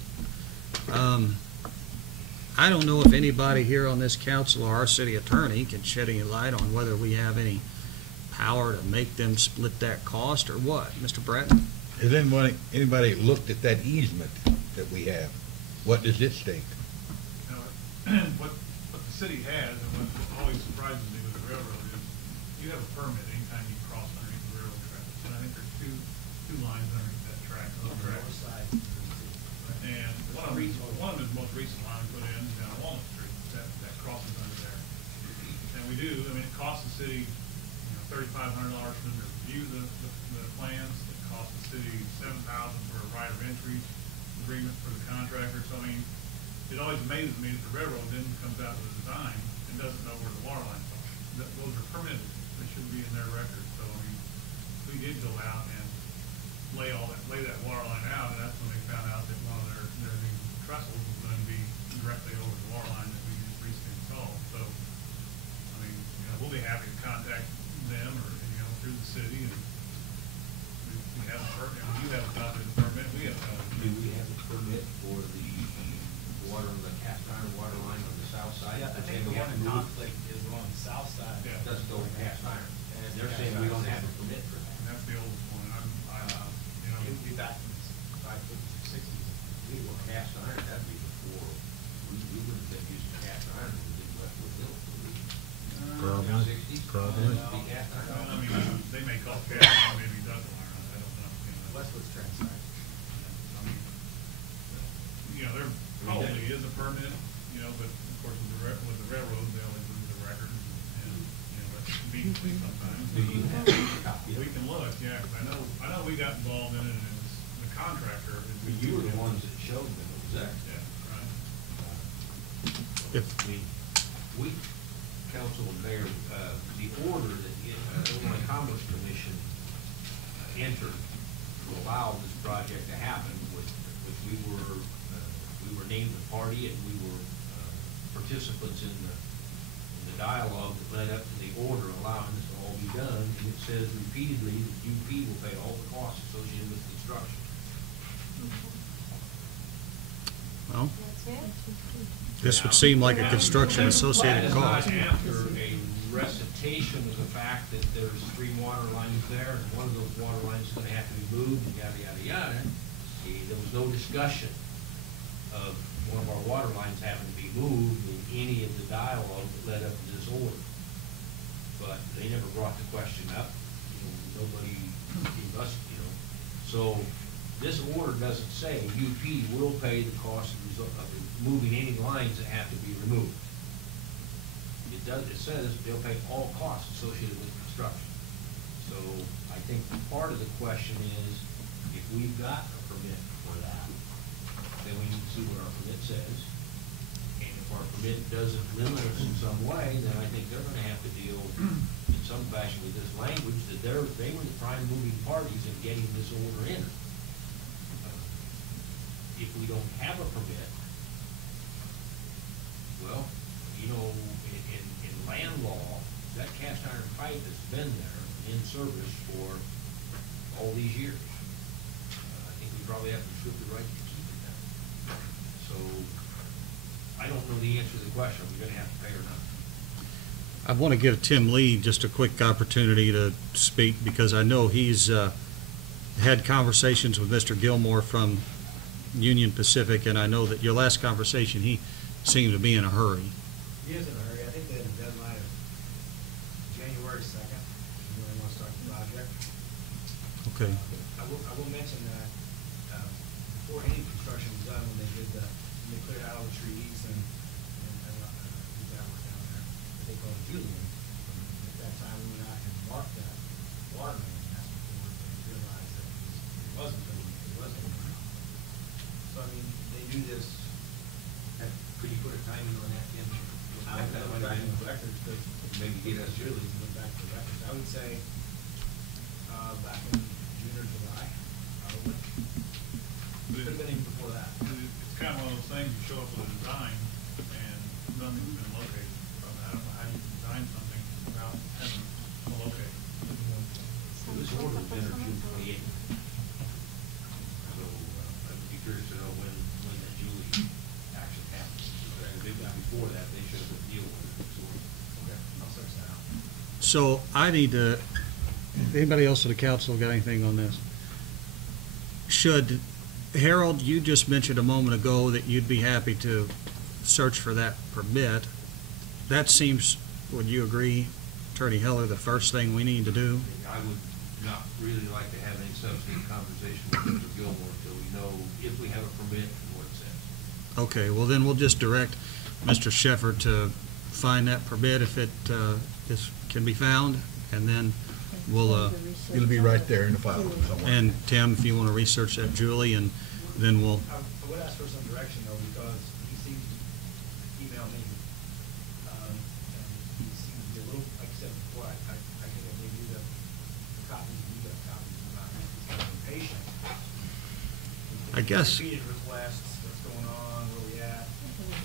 I don't know if anybody here on this council or our city attorney can shed any light on whether we have any power to make them split that cost or what. Mr. Brett? Has anybody looked at that easement that we have? What does it state? What the city has, and what always surprises me with the railroad is, you have a permit anytime you cross underneath the railroad tracks. And I think there's two lines underneath that track. And one of them is the most recent line we put in down Walnut Street, that crosses under there. And we do, it costs the city, $3,500 for them to review the plans. It costs the city $7,000 for a right of entry agreement for the contractor. So it always amazes me that the railroad then comes out with a design and doesn't know where the water lines are. Those are permitted. They should be in their record. So we did go out and lay that water line out, and that's when they found out that one of their new trestles was going to be directly over the water line that we just recently installed. So, we'll be happy to contact them or, through the city, and we have a permit. You have a copy of the permit. We have a copy. Do we have a permit for the water, the cast iron water line on the south side? Yeah, I think the one in conflict is the one on the south side. Yeah. Doesn't go cast iron. And they're saying we don't have a permit for that. And that's the oldest one. It would be back in the 60s. We were cast iron, that'd be before, we wouldn't have used cast iron when we did Westwood Hill. Probably. 60s? Probably. Be cast iron. They may call cast iron, maybe double iron. I don't know. Westwood's trans iron. There probably is a permit, but of course with the railroad, they always lose the record, and that's conveniently sometimes. Do you have a copy? We can look, yeah, because I know we got involved in it, and it was the contractor. You were the ones that showed them it was there. Yeah, right. We, council and mayor, the order that the Illinois Commerce Commission entered to allow this project to happen, which we were named the party, and we were participants in the dialogue that led up to the order allowing this to all be done, and it says repeatedly that UP will pay all the costs associated with construction. Well, That's it? this would seem like a construction associated cost. That is not after a recitation of the fact that there's 3 water lines there, and one of those water lines is gonna have to be moved, and yada, yada, yada. There was no discussion of one of our water lines having to be moved in any of the dialogue that led up to this order. But they never brought the question up. Nobody gave us, So this order doesn't say UP will pay the cost of moving any lines that have to be removed. It says they'll pay all costs associated with construction. So I think part of the question is, if we've got a permit for that, then we need to see what our permit says. And if our permit doesn't limit us in some way, then I think they're gonna have to deal in some fashion with this language that they were the prime moving parties in getting this order in. If we don't have a permit, well, in land law, that cast iron pipe has been there in service for all these years. I think we probably have the restricted right to keep it there. So I don't know the answer to the question. Are we gonna have to pay or not? I want to give Tim Lee just a quick opportunity to speak, because I know he's had conversations with Mr. Gilmore from Union Pacific, and I know that your last conversation, he seemed to be in a hurry. He is in a hurry. I think they have a deadline of January 2nd, when they want to start the project. Okay. I will mention that before any construction was done, when they cleared out all the trees and that work down there, they called it Julian. At that time, we went out and marked that water main, and that's before they realized that it wasn't going to. So, I mean, they do this. Could you put a timing on that, Tim? I would go back in the records, but Maybe get us really go back to the records. I would say back in June or July, probably. Could have been even before that. It's kind of one of those things, you show up with a design and nothing's been located. I don't know how you design something without having a locate. Well, this order was entered June 28th. So I'd be curious to know when that Julie action happens. If it was before that, they should have dealt with it. Okay, I'll search that out. So I need to, anybody else in the council got anything on this? Should, Harold, you just mentioned a moment ago that you'd be happy to search for that permit. That seems, would you agree, Attorney Heller, the first thing we need to do? I would not really like to have any substantive conversation with Mr. Gilmore until we know if we have a permit and what it says. Okay, well then we'll just direct Mr. Sheffer to find that permit if it can be found, and then we'll, It'll be right there in the file somewhere. and Tim, if you want to research that, Julie, and then we'll, I would ask for some direction though, because he seemed to email me, and he seemed to be a little, like I said before, I think I gave you the copies, you got copies, he's kind of impatient. I guess- Repeated requests, what's going on, where we at,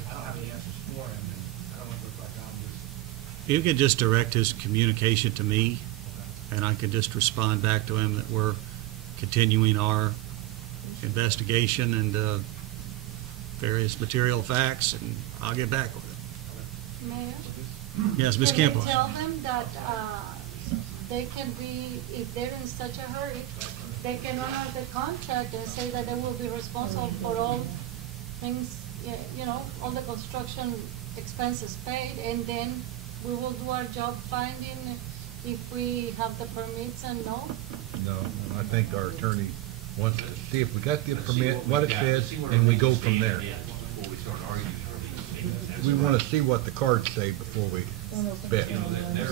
I don't have any answers for him, and I don't want to look like I'm just. you could just direct his communication to me, and I could just respond back to him that we're continuing our investigation and various material facts, and I'll get back with it. Mayor? Yes, Ms. Can you Campos. tell them that they can be, if they're in such a hurry, they can honor the contract and say that they will be responsible for all things, all the construction expenses paid, and then we will do our job finding if we have the permits and no? No, I think our attorney wants to see if we got the Let's see permit, what it we've got. says, See what and our we go legal from standard there. is before we start arguing over these. We want to see what the cards say before we bet. You know, that they're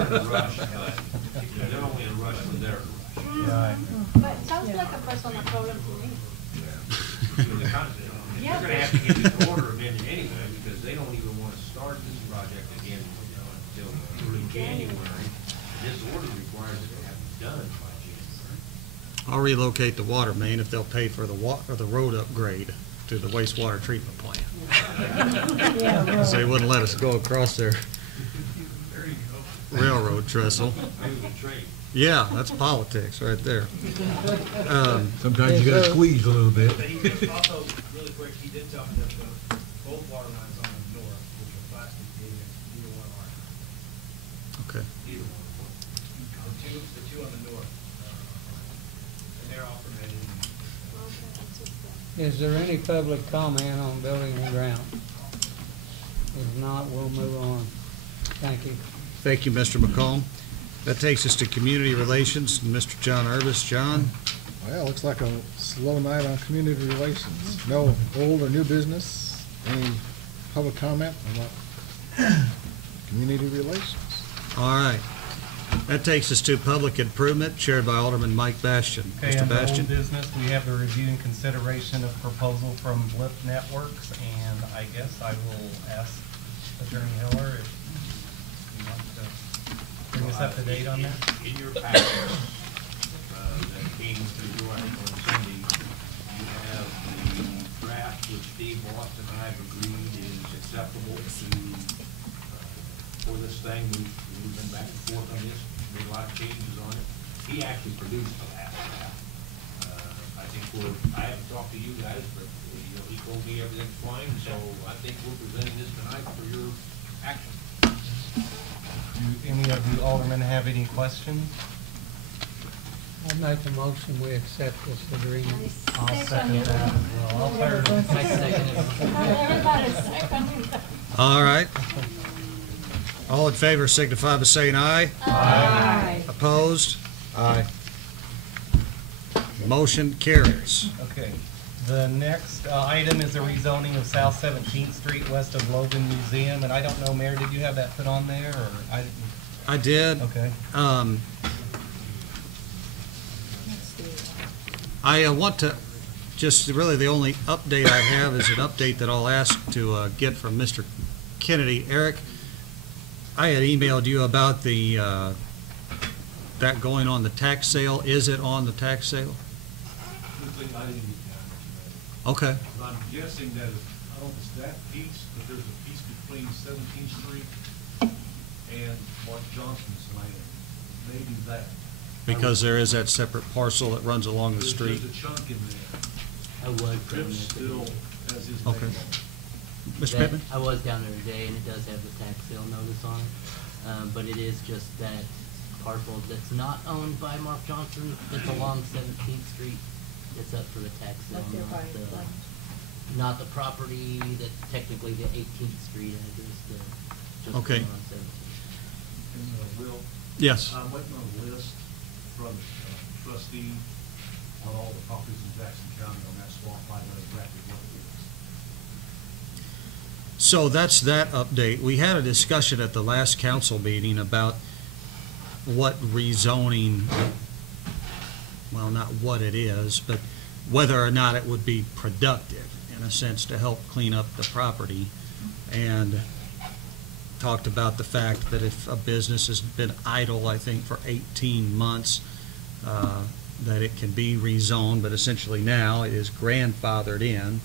in a rush, but they're only in a rush when they're in a rush. But it sounds like a personal problem to me. They're gonna have to get this order amended anyway, because they don't even want to start this project again until early January. This order requires it to have it done by January. I'll relocate the water main if they'll pay for the road upgrade to the wastewater treatment plant. Yeah, So they wouldn't let us go across their There you go. railroad trestle. Maybe we can trade. Yeah, that's politics right there. Sometimes you gotta squeeze a little bit. But he did also, really quick, he did tell me that both water lines on the north, which are plastic, either one are. Okay. Either one. The two on the north, and they're all permitted. Is there any public comment on building and ground? If not, we'll move on. Thank you. Thank you, Mr. McComb. That takes us to community relations, and Mr. John Urban. John? Well, looks like a slow night on community relations. No old or new business. Any public comment about community relations? All right. That takes us to public improvement, chaired by Alderman Mike Bastian. Okay, Mr. under old Bastian? business, we have the review and consideration of proposal from Blip Networks, and I guess I will ask Attorney Heller if you want to bring us up to date on that. In your packet, that came through, I think, on Sunday, you have the draft which Steve Moss and I have agreed is acceptable to, for this thing. We've been back and forth on this, made a lot of changes on it. He actually produced the last draft. I think I haven't talked to you guys, but, he told me everything's fine, so I think we're presenting this tonight for your action. Do any of you aldermen have any questions? I'd make a motion, we accept this agreement. I'll second that as well. I'll third it. I second it. Everybody's seconding. All right. All in favor signify by saying aye. Aye. Opposed? Aye. Motion carries. Okay. The next item is the rezoning of South 17th Street west of Logan Museum, and I don't know, Mayor, did you have that put on there, or I didn't? I did. Okay. I want to, just really the only update I have is an update that I'll ask to get from Mr. Kennedy. Eric, I had emailed you about the that going on the tax sale. Is it on the tax sale? Okay. I'm guessing that I don't know if it's that piece, but there's a piece between 17th Street and Mark Johnson's land. Maybe that. Because there is that separate parcel that runs along the street. There's a chunk in there. I was Tripp present. still has his Okay. name on it. Mr. That- Pittman? I was down there today, and it does have the tax sale notice on it, but it is just that parcel that's not owned by Mark Johnson, that's along 17th Street, it's up for the tax sale, Like they're not buying the, land. not the property that technically the 18th Street address, just Okay. the one on 17th. And, Will? Yes. I'm waiting on a list from trustee on all the properties in Jackson County on that swamp, I know exactly what it is. So that's that update. We had a discussion at the last council meeting about what rezoning, well, not what it is, but whether or not it would be productive, in a sense, to help clean up the property. And talked about the fact that if a business has been idle, I think, for 18 months, that it can be rezoned, but essentially now it is grandfathered in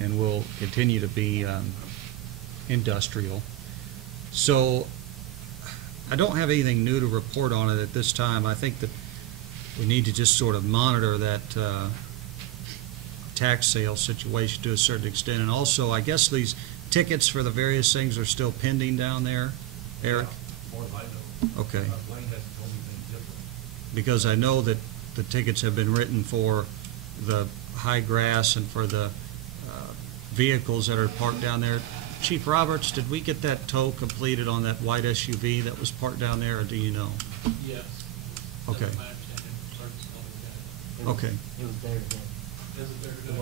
and will continue to be industrial. So I don't have anything new to report on it at this time. I think that we need to just sort of monitor that tax sale situation to a certain extent. And also, I guess these tickets for the various things are still pending down there, Eric? As far as I know. Okay. Wayne hasn't told me anything different. Because I know that the tickets have been written for the high grass and for the vehicles that are parked down there. Chief Roberts, did we get that tow completed on that white SUV that was parked down there, or do you know? Yes. Okay. Okay. It was there today. Is it there The today?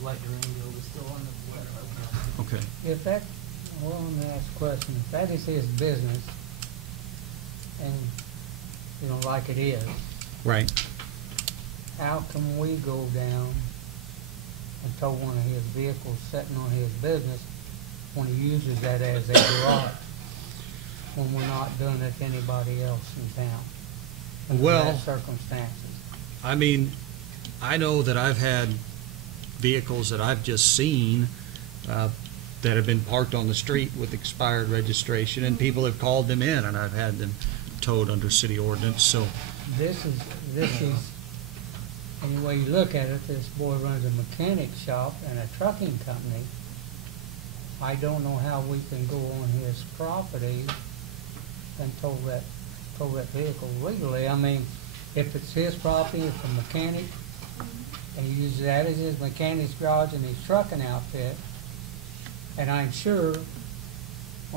white Durango was still on the Okay. If that, well, let me ask a question. If that is his business, and, like it is, Right. how can we go down and tow one of his vehicles sitting on his business when he uses that as a garage, when we're not doing it to anybody else in town? Under Well, that circumstances. I mean, I know that I've had vehicles that I've just seen that have been parked on the street with expired registration, and people have called them in, and I've had them towed under city ordinance, so. This is, any way you look at it, this boy runs a mechanic shop and a trucking company. I don't know how we can go on his property and tow that vehicle legally. I mean, if it's his property, it's a mechanic, and he uses that as his mechanic's garage and his trucking outfit. And I'm sure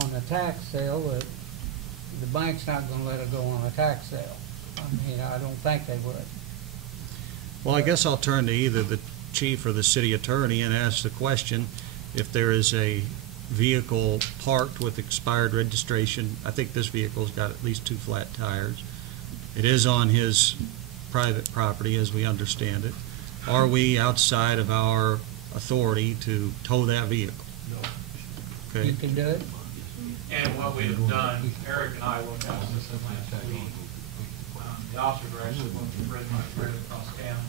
on the tax sale that the bank's not gonna let it go on a tax sale. I mean, I don't think they would. Well, I guess I'll turn to either the chief or the city attorney and ask the question, if there is a vehicle parked with expired registration. I think this vehicle's got at least 2 flat tires. It is on his private property, as we understand it. Are we outside of our authority to tow that vehicle? No. Okay. You can do it? And what we have done, Eric and I looked at this last week. The officers are actually looking for it across town,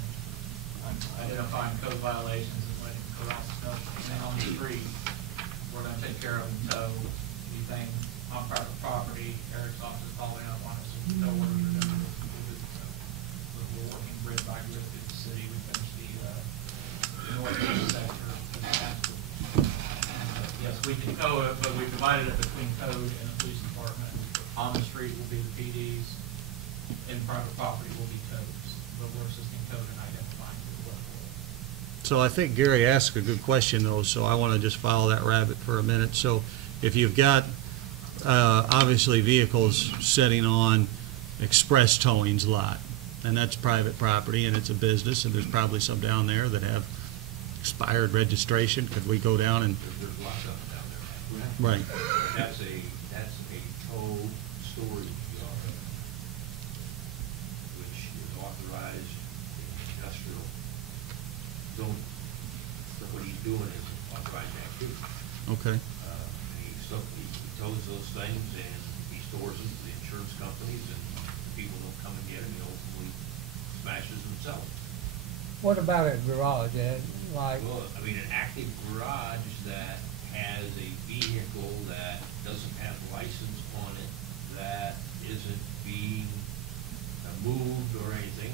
identifying code violations and letting them go out stuff. And then on the street, we're gonna take care of them, tow anything on private property. Eric's office following up on us, so know what we're doing. We're working grid by grid through the city. We finished the northeast sector. Yes, we can tow it, but we divided it between code and the police department. On the street will be the PDs, and private property will be codes, but we're assisting code in identifying the local. So I think Gary asked a good question, though, so I want to just follow that rabbit for a minute. So if you've got, obviously, vehicles sitting on express towing's lot, and that's private property, and it's a business, and there's probably some down there that have expired registration, could we go down and? There's lots of them down there. Right. That's a tow storage yard, which is authorized in industrial zone. So what he's doing is authorized activity. Okay. He tows those things and he stores them for the insurance companies, and people don't come and get them, he ultimately smashes them and sells them. What about a garage, Ed? Like, Well, I mean, an active garage that has a vehicle that doesn't have a license on it, that isn't being moved or anything,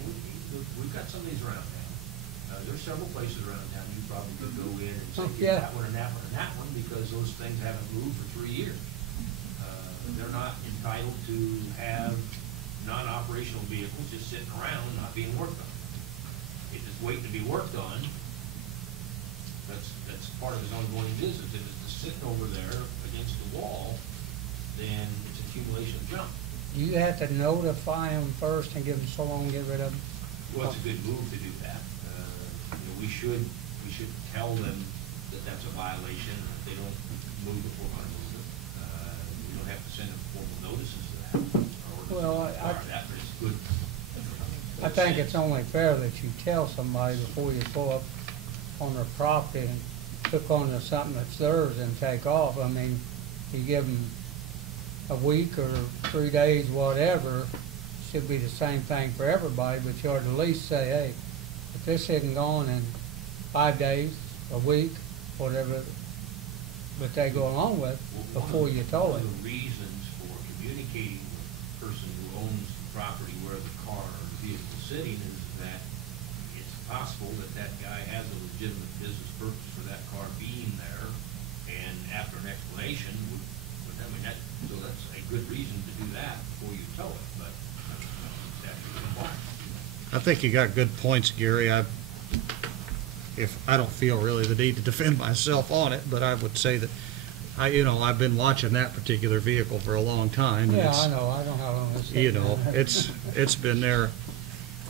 we've got some of these around town. There's several places around town you probably could go in and say, Yeah. that one and that one and that one, because those things haven't moved for 3 years. They're not entitled to have non-operational vehicles just sitting around not being worked on. If it's waiting to be worked on, that's part of his ongoing business. If it's just sitting over there against the wall, then it's accumulation of junk. you have to notify them first and give them so long to get rid of them. Well, it's a good move to do that. We should tell them that that's a violation, and if they don't move it, we're gonna move it. We don't have to send them formal notices to that, or Well, require that, but it's good. I think it's only fair that you tell somebody before you go up on their property and hook onto something that's theirs and take off. I mean, you give them a week or 3 days, whatever, should be the same thing for everybody, but you ought to at least say, hey, if this isn't gone in 5 days, a week, whatever, but they go along with before you tow One it. of the reasons for communicating with the person who owns the property where the car or the vehicle is sitting is that it's possible that that guy has a legitimate business purpose for that car being there, and after an explanation, so that's a good reason to do that before you tow it, but it's actually required. I think you got good points, Gary. I don't feel really the need to defend myself on it, but I would say that I've been watching that particular vehicle for a long time. And Yeah, I know how long it's. It's been there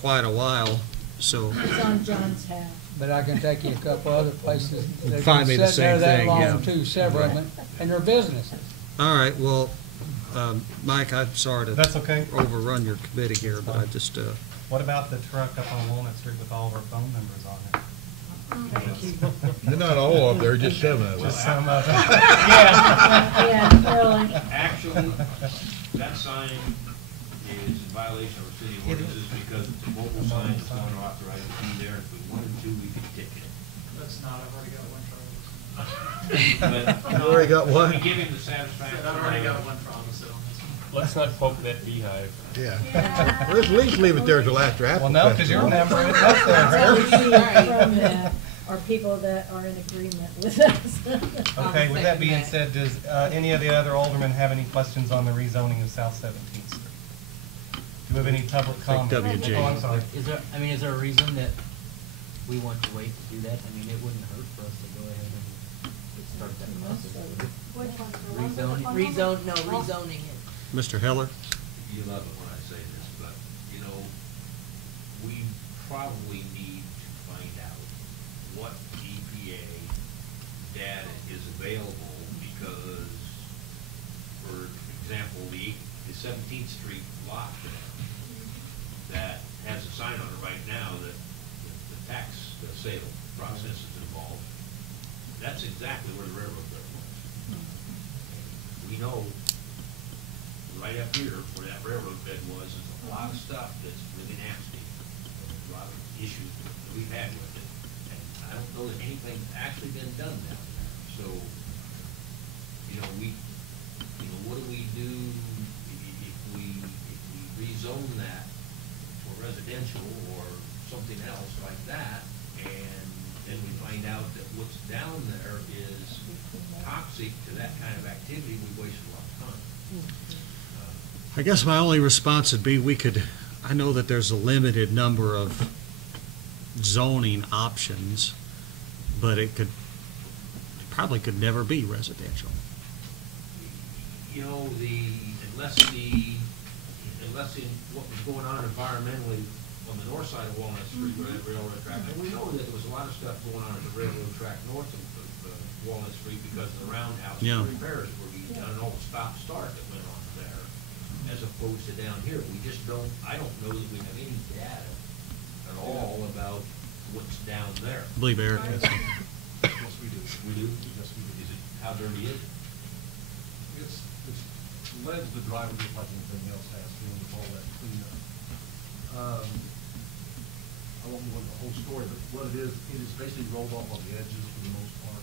quite a while, so. It's on John's house. But I can take you a couple other places that Find me the same thing, yeah. long too, several of them, and they're businesses. All right, well, Mike, I'm sorry to. That's okay. Overrun your committee here, but I just, What about the truck up on Walnut Street with all of our phone numbers on it? They're not all up there, just 7 of them. Just some of them. Yeah, really. Actually, that sign is in violation of our city ordinances because it's a mobile sign, it's not authorized to be there. If we wanted to, we could ticket it. That's not, I've already got one But, You already got one? We give him the satisfaction. I've already got one promise on this one. Let's not poke that beehive. Yeah. Or at least leave it there till after Well, no, because you're a member, it's That's up how we see there. it from that, are people that are in agreement with us. Okay, with that being said, does any of the other aldermen have any questions on the rezoning of South 17th Street? Do we have any public comment? WJ. Oh, I'm sorry. Is there a reason that we want to wait to do that, I mean, it wouldn't hurt for us to go ahead and start that process. Which one? The one with the Rezoning it. Mr. Heller? You love it when I say this, but, you know, we probably need to find out what EPA data is available, because, for example, the 17th Street lot that has a sign on it right now that the tax sale process is involved, that's exactly where the railroad bed was. We know right up here where that railroad bed was, is a lot of stuff that's really nasty, a lot of issues that we've had with it, and I don't know that anything's actually been done down there. So, you know, what do we do if we rezone that for residential or something else like that, and then we find out that what's down there is toxic to that kind of activity, we waste a lot of time. I guess my only response would be I know that there's a limited number of zoning options, but it probably could never be residential. You know, unless in what was going on environmentally on the north side of Walnut Street, where that railroad track, and we know that there was a lot of stuff going on at the railroad track north of Walnut Street because of the roundhouse repairs were being done, and all the stop-start that went on there, as opposed to down here. I don't know that we have any data at all about what's down there. I believe Eric has some. Yes, we do. We do? Yes, we do. Is it, how dirty is it? It's ledge the driver just like anything else has to, with all that cleanup. I won't go into the whole story, but what it is basically rolled off on the edges for the most part.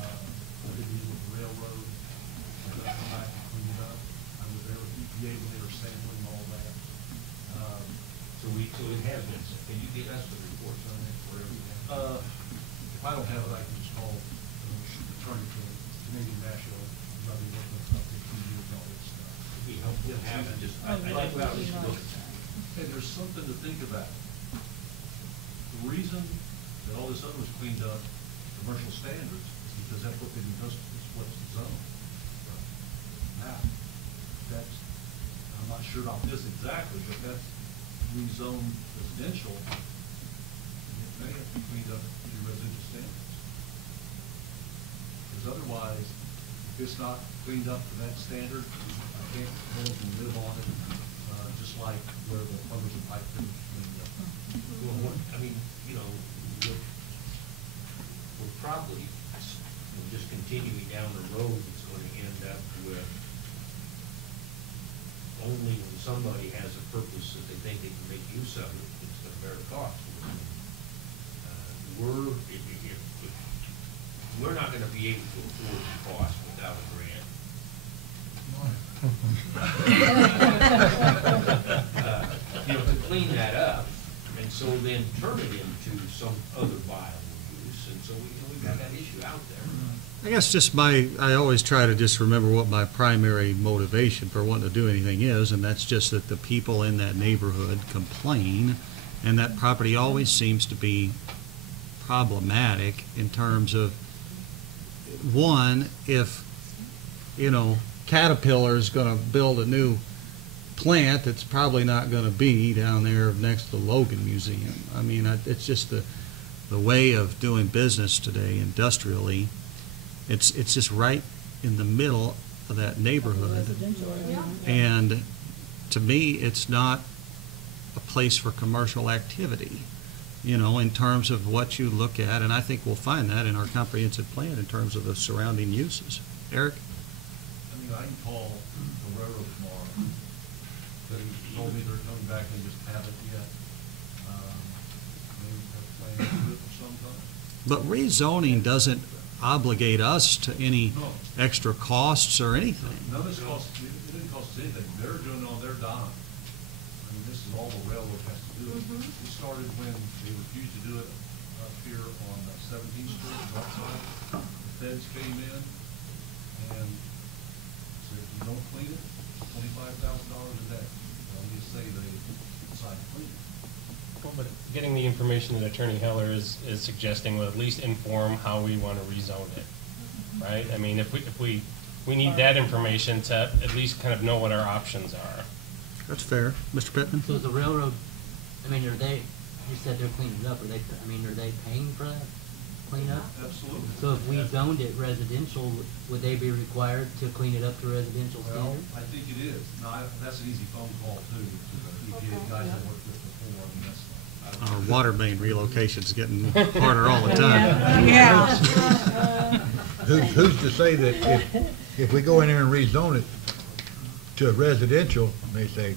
I did these with the railroad, and then I come back and clean it up. I was there with EPA when they were sampling all that. So it has been, can you give us the reports on that, wherever you have? If I don't have it, I can just call, attorney for Canadian National, I've been working with up to 2 years and all this stuff. We don't have it, just, I like how this looks. And there's something to think about. The reason that all this other was cleaned up, commercial standards, is because that's what it's what's zoned. Now, I'm not sure about this exactly, but that's rezoned residential, and it may have to be cleaned up to your residential standards. Because otherwise, if it's not cleaned up to that standard, I can't go and live on it, just like where the plumbers and pipe fitters cleaned up. Well, I mean, you know, we're probably, just continuing down the road, it's going to end up with only when somebody has a purpose that they think they can make use of it, it's going to bear the cost. We're not going to be able to afford the cost without a grant. You know, to clean that up, and so then turn it into some other viable use, and so we've got that issue out there. I guess I always try to just remember what my primary motivation for wanting to do anything is, and that's just that the people in that neighborhood complain, and that property always seems to be problematic in terms of, one, if, Caterpillar is going to build a new plant that's probably not going to be down there next to the Logan Museum. I mean, it's just the way of doing business today industrially. It's just right in the middle of that neighborhood. And to me, it's not a place for commercial activity, in terms of what you look at. And I think we'll find that in our comprehensive plan in terms of the surrounding uses. Eric? I can call the railroad tomorrow. They told me they're coming back and just haven't yet. Maybe have plans to do it for some time. But rezoning doesn't obligate us to any extra costs or anything. None of this costs, it didn't cost us anything. They're doing it on their dime. I mean, this is all the railroad has to do. It started when they refused to do it up here on 17th Street, north side. The feds came in and said, if you don't clean it, $25,000 a day. Well, you say they decide to clean it. Well, but getting the information that Attorney Heller is suggesting will at least inform how we want to rezone it, right? I mean, if we need that information to at least kind of know what our options are. That's fair. Mr. Pittman? So is the railroad, I mean, are they, you said they're cleaning it up, are they, I mean, are they paying for that cleanup? Absolutely. So if we zoned it residential, would they be required to clean it up to residential Well, standard? I think it is. Now, that's an easy phone call too, to the EPA guys I worked with before. I mean, that's. Our water main relocation's getting harder all the time. Yeah. Who's to say that if we go in there and rezone it to residential, and they say,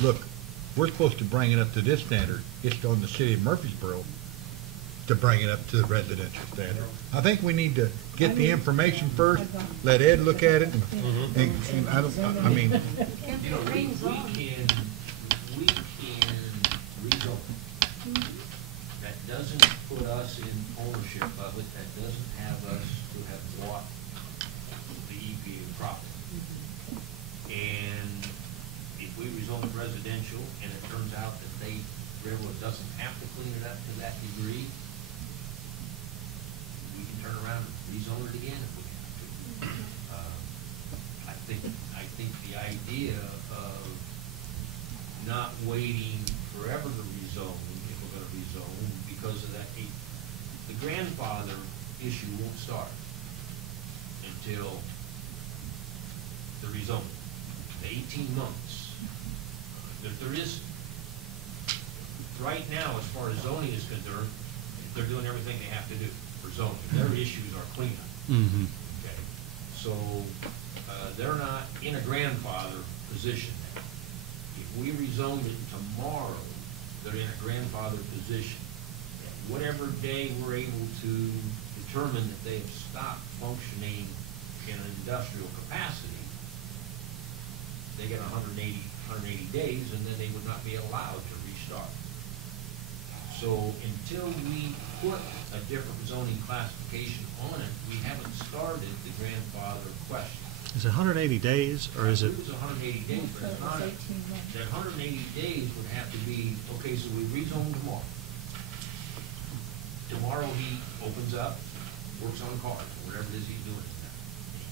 look, we're supposed to bring it up to this standard, it's on the city of Murphysboro to bring it up to the residential standard. I think we need to get the information first, let Ed look at it, and I don't, I mean, You know, we can rezone. That doesn't put us in ownership of it, that doesn't have us to have bought the EPA property. And if we rezone it residential, and it turns out that railroad doesn't have to clean it up to that degree, we can turn around and rezone it again if we have to. I think the idea of not waiting forever to rezone, if we're gonna rezone, because of that, the grandfather issue won't start until the rezoning. The 18 months, there is, right now, as far as zoning is concerned, they're doing everything they have to do for zoning. Their issues are cleanup. Mm-hmm. Okay, so, they're not in a grandfather position now. If we rezoned it tomorrow, they're in a grandfather position. Whatever day we're able to determine that they have stopped functioning in an industrial capacity, they get 180 days, and then they would not be allowed to restart. So until we put a different zoning classification on it, we haven't started the grandfather question. Is it 180 days, or is it? It was 180 days, but it's not, that 180 days would have to be, okay, so we rezone tomorrow. Tomorrow he opens up, works on cars, or whatever it is he's doing.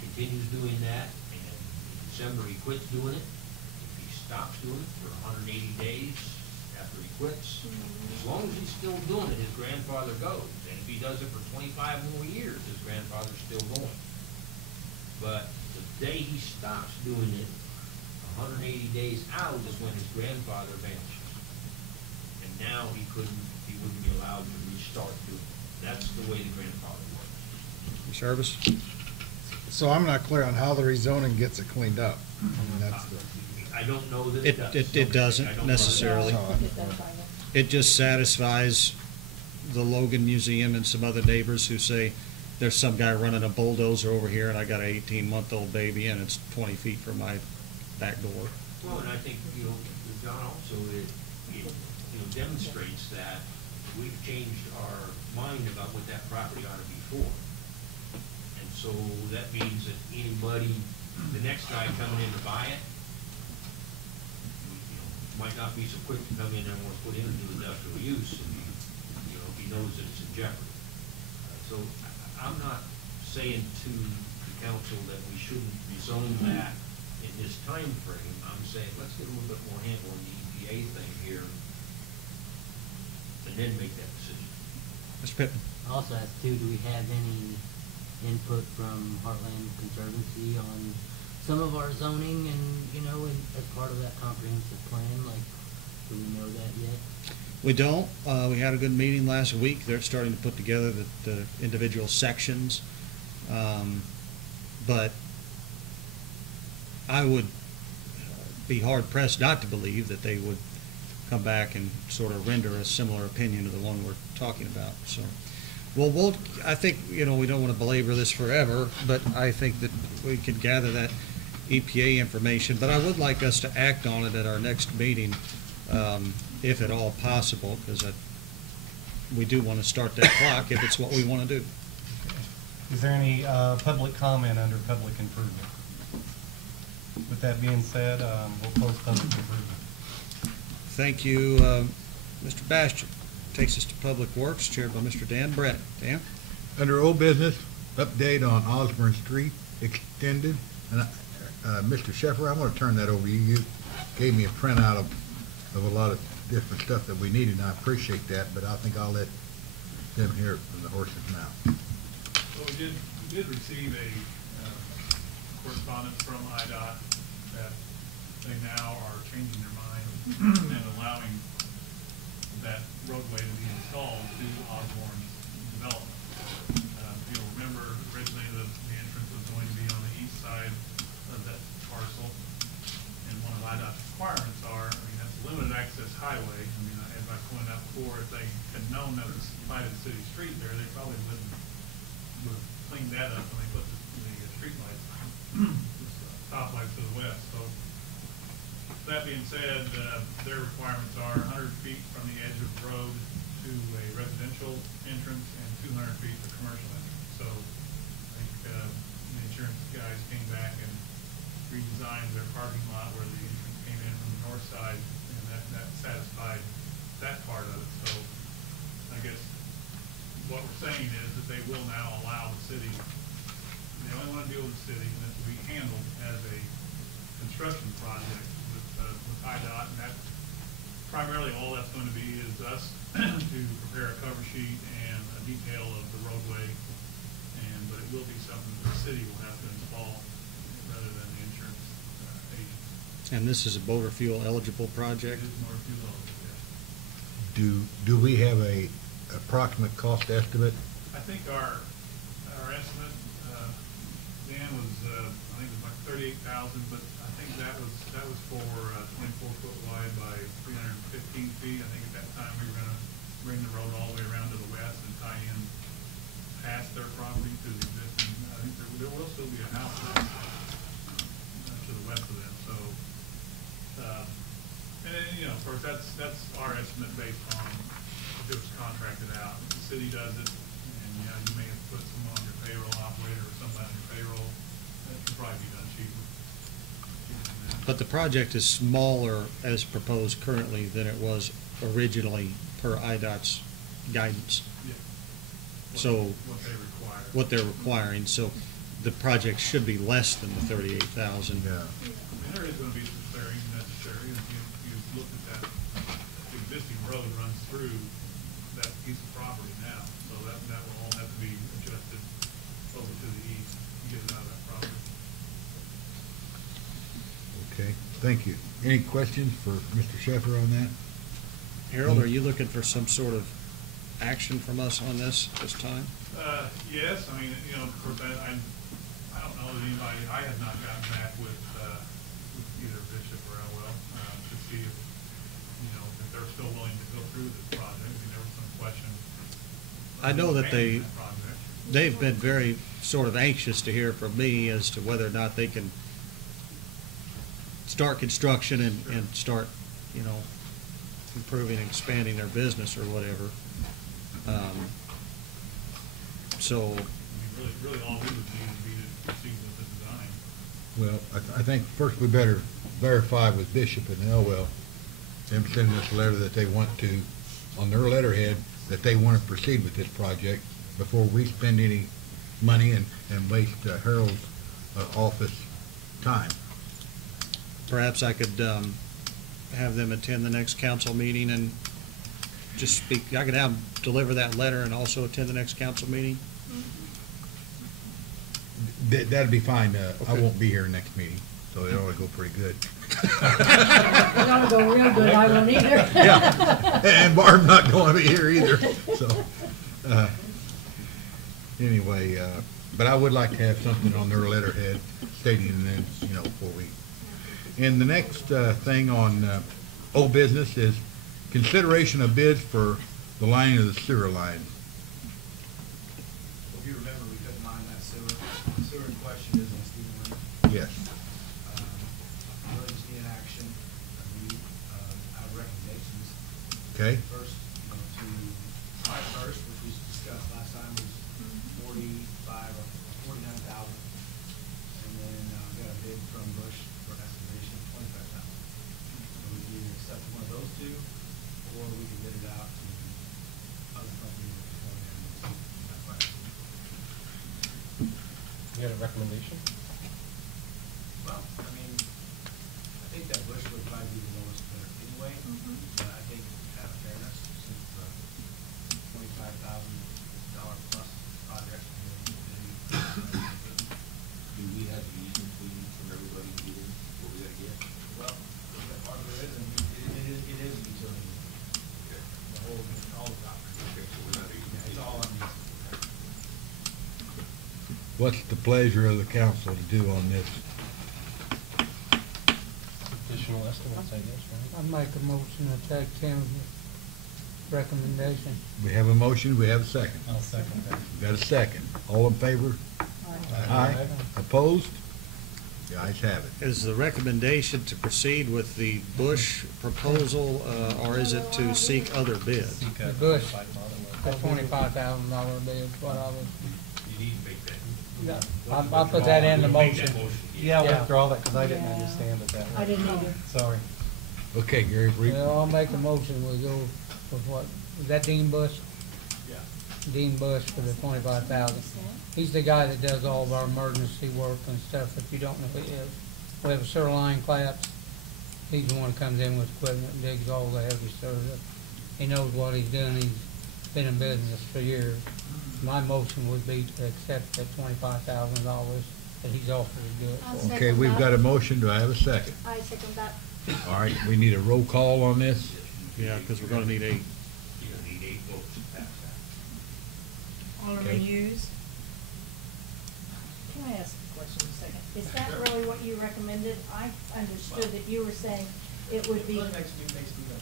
He continues doing that, and in December he quits doing it. If he stops doing it for 180 days after he quits, as long as he's still doing it, his grandfather goes. And if he does it for 25 more years, his grandfather's still going. But the day he stops doing it, 180 days out is when his grandfather vanishes. And now he wouldn't be allowed to restart doing it. That's the way the grandfather works. Service? So I'm not clear on how the rezoning gets it cleaned up. I mean, that's the. I don't know that it does. It I don't doesn't know. necessarily. It just satisfies the Logan Museum and some other neighbors who say, there's some guy running a bulldozer over here, and I got an 18-month-old baby, and it's 20 feet from my back door. Well, and I think, John, also, it demonstrates that we've changed our mind about what that property ought to be for. And so that means that anybody, the next guy coming in to buy it, might not be so quick to come in and want to put it into industrial use, if he knows that it's in jeopardy. So I'm not saying to the council that we shouldn't rezone that in this time frame. I'm saying, let's get a little bit more handle on the EPA thing here, and then make that decision. Mr. Pittman? I also asked too, do we have any input from Heartland Conservancy on some of our zoning and, as part of that comprehensive plan, like, do we know that yet? We don't. We had a good meeting last week. They're starting to put together the individual sections. But I would be hard-pressed not to believe that they would come back and sort of render a similar opinion to the one we're talking about. So, well, I think, we don't want to belabor this forever, but I think that we could gather that EPA information. But I would like us to act on it at our next meeting, if at all possible, because we do want to start that clock if it's what we want to do. Is there any public comment under public improvement? With that being said, we'll close public improvement. Thank you, Mr. Bastian takes us to Public Works, chaired by Mr. Dan Brett. Dan? Under old business, update on Osborne Street extended, and Mr. Sheffer, I want to turn that over to you. You gave me a printout of a lot of different stuff that we needed, and I appreciate that, but I think I'll let them hear it from the horse's mouth. Well, we did receive a correspondence from IDOT that they now are changing their mind and allowing that roadway to be installed to Osborne's development. If you'll remember, originally the entrance was going to be on the east side of that parcel, and one of IDOT's requirements are, I mean, that's a limited access highway. I mean, as I pointed out before, if they had known that was by the city street there, they probably would have cleaned that up when they put the street lights, stop lights to the west. So that being said, their requirements are 100 feet from the edge of the road to a residential entrance and 200 feet to commercial entrance. So I think the insurance guys came back and redesigned their parking lot where the entrance came in from the north side, and that satisfied that part of it. So I guess what we're saying is that they will now allow the city, they only want to deal with the city, and this will be handled as a construction project with IDOT, and that's primarily all that's going to be is us to prepare a cover sheet and a detail of the roadway, but it will be something that the city will have to install rather than the insurance agent. And this is a motor fuel eligible project? It is motor fuel eligible, yes. Do we have a approximate cost estimate? I think our estimate, Dan, was I think it was like 38,000, but I think that was for 24 foot wide by 315 feet. I think at that time we were going to bring the road all the way around to the west and tie in past their property to the existing. I think there will still be a house to the west of them. So, and then, you know, of course, that's our estimate based on if it was contracted out. If the city does it, and you know, you may have to put someone on your payroll operator or somebody on your payroll, that could probably be done cheaper. But the project is smaller as proposed currently than it was originally per IDOT's guidance. Yeah. So What they require. what they're requiring, so the project should be less than the 38,000. Yeah. I mean, there is going to be some clearing necessary, and you look at that, the existing road runs through that piece of property now, so that will all have to be adjusted over to the east to get it out of that property. Okay, thank you. Any questions for Mr. Sheffer on that? Harold, are you looking for some sort of action from us on this time? Yes, I mean, you know, of course, I don't know that anybody, I have not gotten back with either Bishop or Elwell to see if, you know, if they're still willing to go through this project. I mean, there was some question. I know that Project. they've been very sort of anxious to hear from me as to whether or not they can start construction and start, you know, improving and expanding their business or whatever. So. I mean, really all we would need would be to proceed with the design. Well, I think first we better verify with Bishop and Elwell, them sending us a letter that they want to, on their letterhead, that they want to proceed with this project before we spend any money and waste Harold's office time. Perhaps I could have them attend the next council meeting and just speak. I could have them deliver that letter and also attend the next council meeting. That'd be fine. I Okay. won't be here next meeting, so it ought to go pretty good. It's gonna go real good, I won't either. Yeah, and Barb's not going to be here either, so, anyway, but I would like to have something on their letterhead stating, and then, you know, before we. And the next thing on old business is consideration of bids for the lining of the sewer line. If you remember, we couldn't line that sewer. The sewer in question is in Stephen Lane. Yes. Really just need an action. We have recommendations. Okay. First, you know, to Pipe First, which we discussed last time, was 45 or 49,000. And then got a bid from Bush for excavation of 25,000. So we can either accept one of those two, or we could bid it out to other companies that come in and that price. You got a recommendation? Well, I mean, I think that Bush would probably be the lowest bidder anyway, but I think out of fairness, since the $25,000 plus project, Do we have the easement we need from everybody to get in, what we gotta get? well, part of it is, it is a utility. Okay. The whole, all the property. Okay, so we're not even. Yeah, it's all on these. What's the pleasure of the council to do on this? Additional estimates, I guess, right? I make a motion to take Tim's recommendation. We have a motion, we have a second. I'll second that. Got a second. All in favor? Aye. Opposed? The ayes have it. Is the recommendation to proceed with the Bush proposal, or is it to seek other bids? The Bush, the $25,000 bid, is what I was, You need to make that. I'll put that in the motion. Yeah, I'll Yeah. withdraw that, because I didn't Yeah. understand it that way. I didn't either. Sorry. Okay, Gary, Well, I'll make a motion, we go with what, is that Dean Bush? Yeah. Dean Bush for the 25,000. He's the guy that does all of our emergency work and stuff, if you don't know who he is. We have a sewer line collapse, he's the one that comes in with equipment and digs all the heavy stuff. He knows what he's doing, he's been in business for years. My motion would be to accept that $25,000 that he's offered to do it I'll for. second Okay, we've that. got a motion. Do I have a second? I second that. All right, we need a roll call on this. Yeah, because we're gonna need 8. You're gonna need 8 votes to pass that. Alderman Okay. Hughes? Can I ask a question a second? Is that really what you recommended? I understood that you were saying it would be. It really makes me,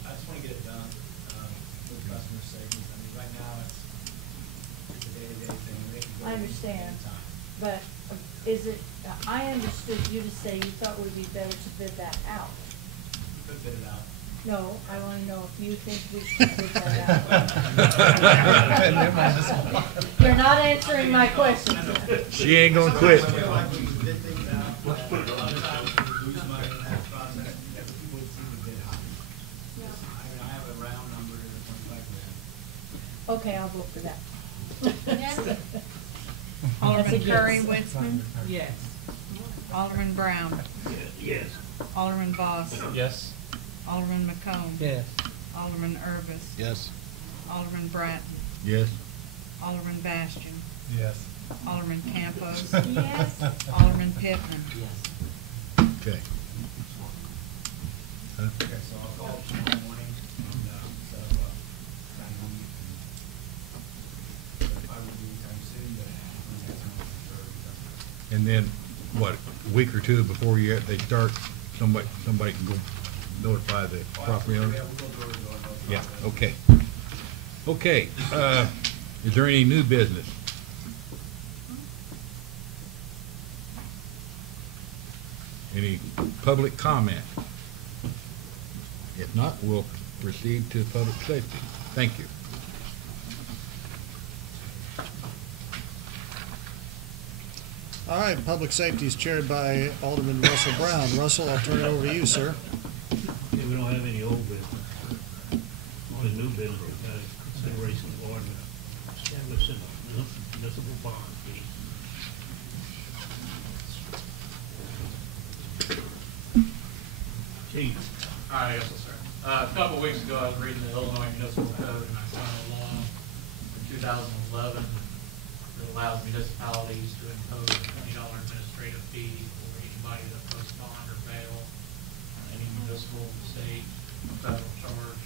I just want to get it done, for the customer's sake. I mean, right now, it's a day-to-day thing. They can go I understand, anytime. but is it, I understood you to say you thought it would be better to bid that out. You could bid it out. No, I want to know if you think we should bid that out. You're not answering my question. She ain't gonna quit. I feel like we bid things out, other times we lose money in that process, people would see the bid high. I mean, I have a round number here, 25 grand. Okay, I'll vote for that. Yes. Alderman That's a Curry, yes. Witzman, Yes. Alderman Brown, Yes. Alderman Boss, Yes. Alderman McComb. Yes. Alderman Irvis. Yes. Alderman Bratton. Yes. Alderman Bastian. Yes. Alderman Campos. Yes. Alderman Pittman. Okay. Huh? Okay, so I'll call tomorrow morning and, set up a time to meet. And if I would be time soon, but I'm gonna have some, And then, what, a week or two before they start, somebody can go notify the property owner? Yeah, we'll go door to door, Yeah, okay. Okay, is there any new business? Any public comment? If not, we'll proceed to public safety. Thank you. All right, public safety is chaired by Alderman Russell Brown. Russell, I'll turn it over to you, sir. Yeah, we don't have any old business. Only new business, we've got a consideration of ordinance establishing a municipal bond fee. Chief. Yes, sir. A couple of weeks ago, I was reading the Illinois Municipal Code, and I found a law in 2011 that allows municipalities to impose a $20 administrative fee for anybody that posts bond or bail on any municipal, state, federal charge.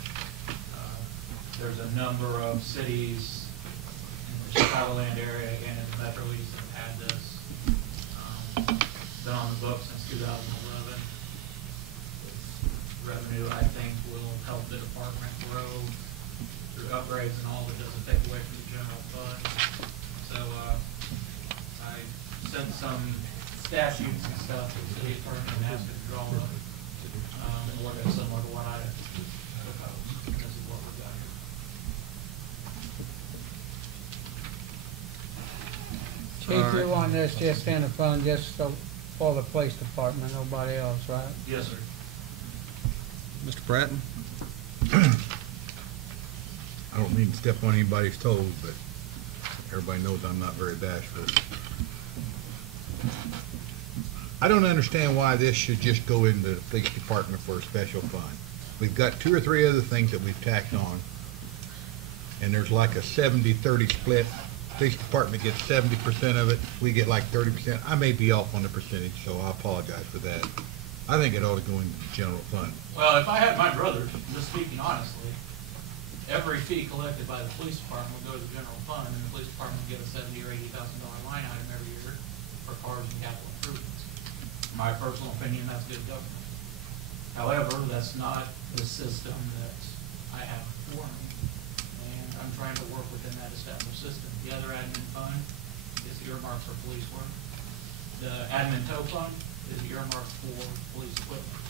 There's a number of cities in the Chicagoland area and in the Metro East that have had this. Been on the books since 2011. Revenue, I think, will help the department grow through upgrades and all, that doesn't take away from the general fund. So, I sent some statutes and stuff to the city attorney and asked him to draw up, and look at similar to what I proposed. And this is what we've got here. Chief, you want this just in the fund, just so, for the police department, nobody else, right? Yes, sir. Mr. Bratton? I don't mean to step on anybody's toes, but everybody knows I'm not very bashful. I don't understand why this should just go into the police department for a special fund. We've got 2 or 3 other things that we've tacked on, and there's like a 70-30 split. Police department gets 70% of it, we get like 30%. I may be off on the percentage, so I apologize for that. I think it ought to go into the general fund. Well, if I had my druthers, just speaking honestly, every fee collected by the police department will go to the general fund, and the police department will get a $70,000 or $80,000 line item every year for cars and capital improvements. In my personal opinion, that's good government. However, that's not the system that I have for me, and I'm trying to work within that established system. The other admin fund is earmarked for police work. The admin tow fund is earmarked for police equipment.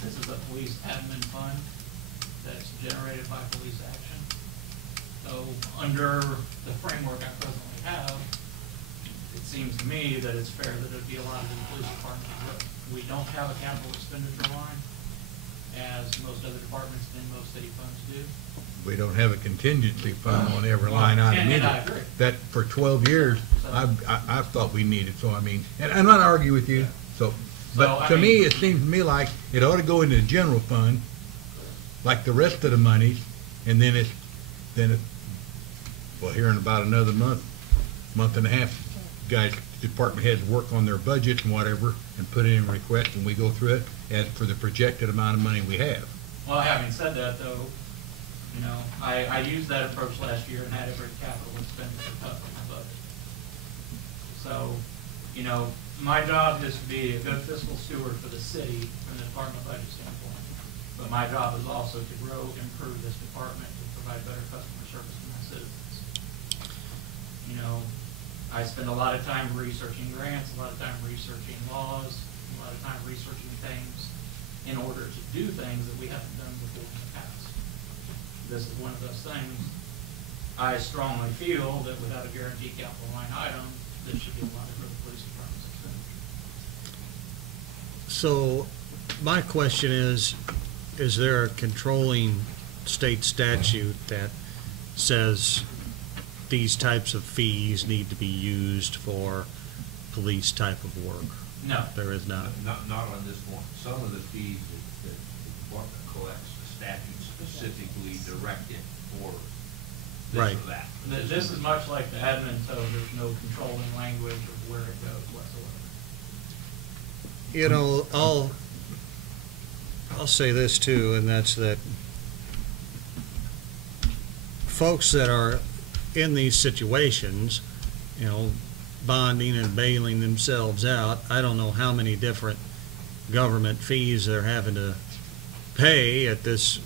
This is a police admin fund that's generated by police action. So under the framework I presently have, it seems to me that it's fair that it'd be allotted to the police department. We don't have a capital expenditure line, as most other departments in most city funds do. We don't have a contingency fund on every line item And I either. agree. That for 12 years, I've thought we needed, so I mean, and I'm not arguing with you, so, but to me, it seems to me like it ought to go into the general fund, like the rest of the monies, and then well, here in about another month and a half, guys, department heads work on their budgets and whatever, and put in a request, and we go through it as for the projected amount of money we have. Well, having said that, though, you know, I used that approach last year and had every capital expenditure cut from my budget. So, you know, my job is to be a good fiscal steward for the city from the department budget standpoint. But my job is also to grow, improve this department, and provide better customer service to my citizens. You know, I spend a lot of time researching grants, a lot of time researching laws, a lot of time researching things in order to do things that we haven't done before in the past. This is one of those things. I strongly feel that without a guaranteed capital line item, this should be allotted for the police department's expenditure. So my question is there a controlling state statute that says these types of fees need to be used for police type of work? No. There is not. Not on this one. Some of the fees that the department collects, the statute specifically directed for this Right. or that. This is much like the admin, so there's no controlling language of where it goes whatsoever. You know, I'll say this too, and that's that folks that are in these situations, you know, bonding and bailing themselves out, I don't know how many different government fees they're having to pay at this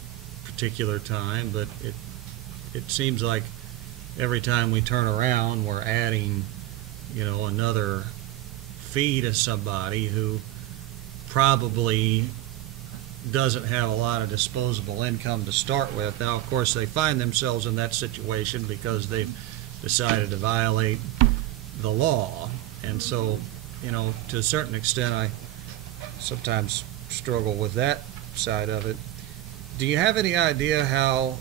particular time, but it seems like every time we turn around, we're adding, you know, another fee to somebody who probably doesn't have a lot of disposable income to start with. Now, of course, they find themselves in that situation because they've decided to violate the law. And so, you know, to a certain extent, I sometimes struggle with that side of it. Do you have any idea how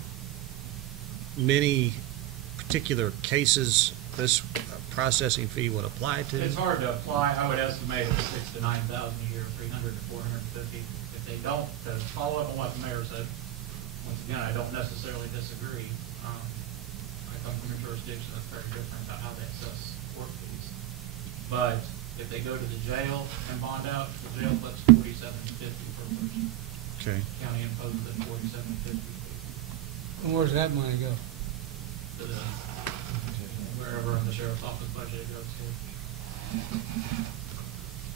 many particular cases this processing fee would apply to? It's hard to apply. I would estimate it's 6,000 to 9,000 a year, 300 to 450. If they don't, to follow up on what the mayor said, once again, I don't necessarily disagree. I come from a jurisdiction that's very different about how they assess court fees. But if they go to the jail and bond out, the jail collects $47.50 per person. Okay. County imposes a $47.50 fee. And where's that money go? To the, wherever in the sheriff's office budget it goes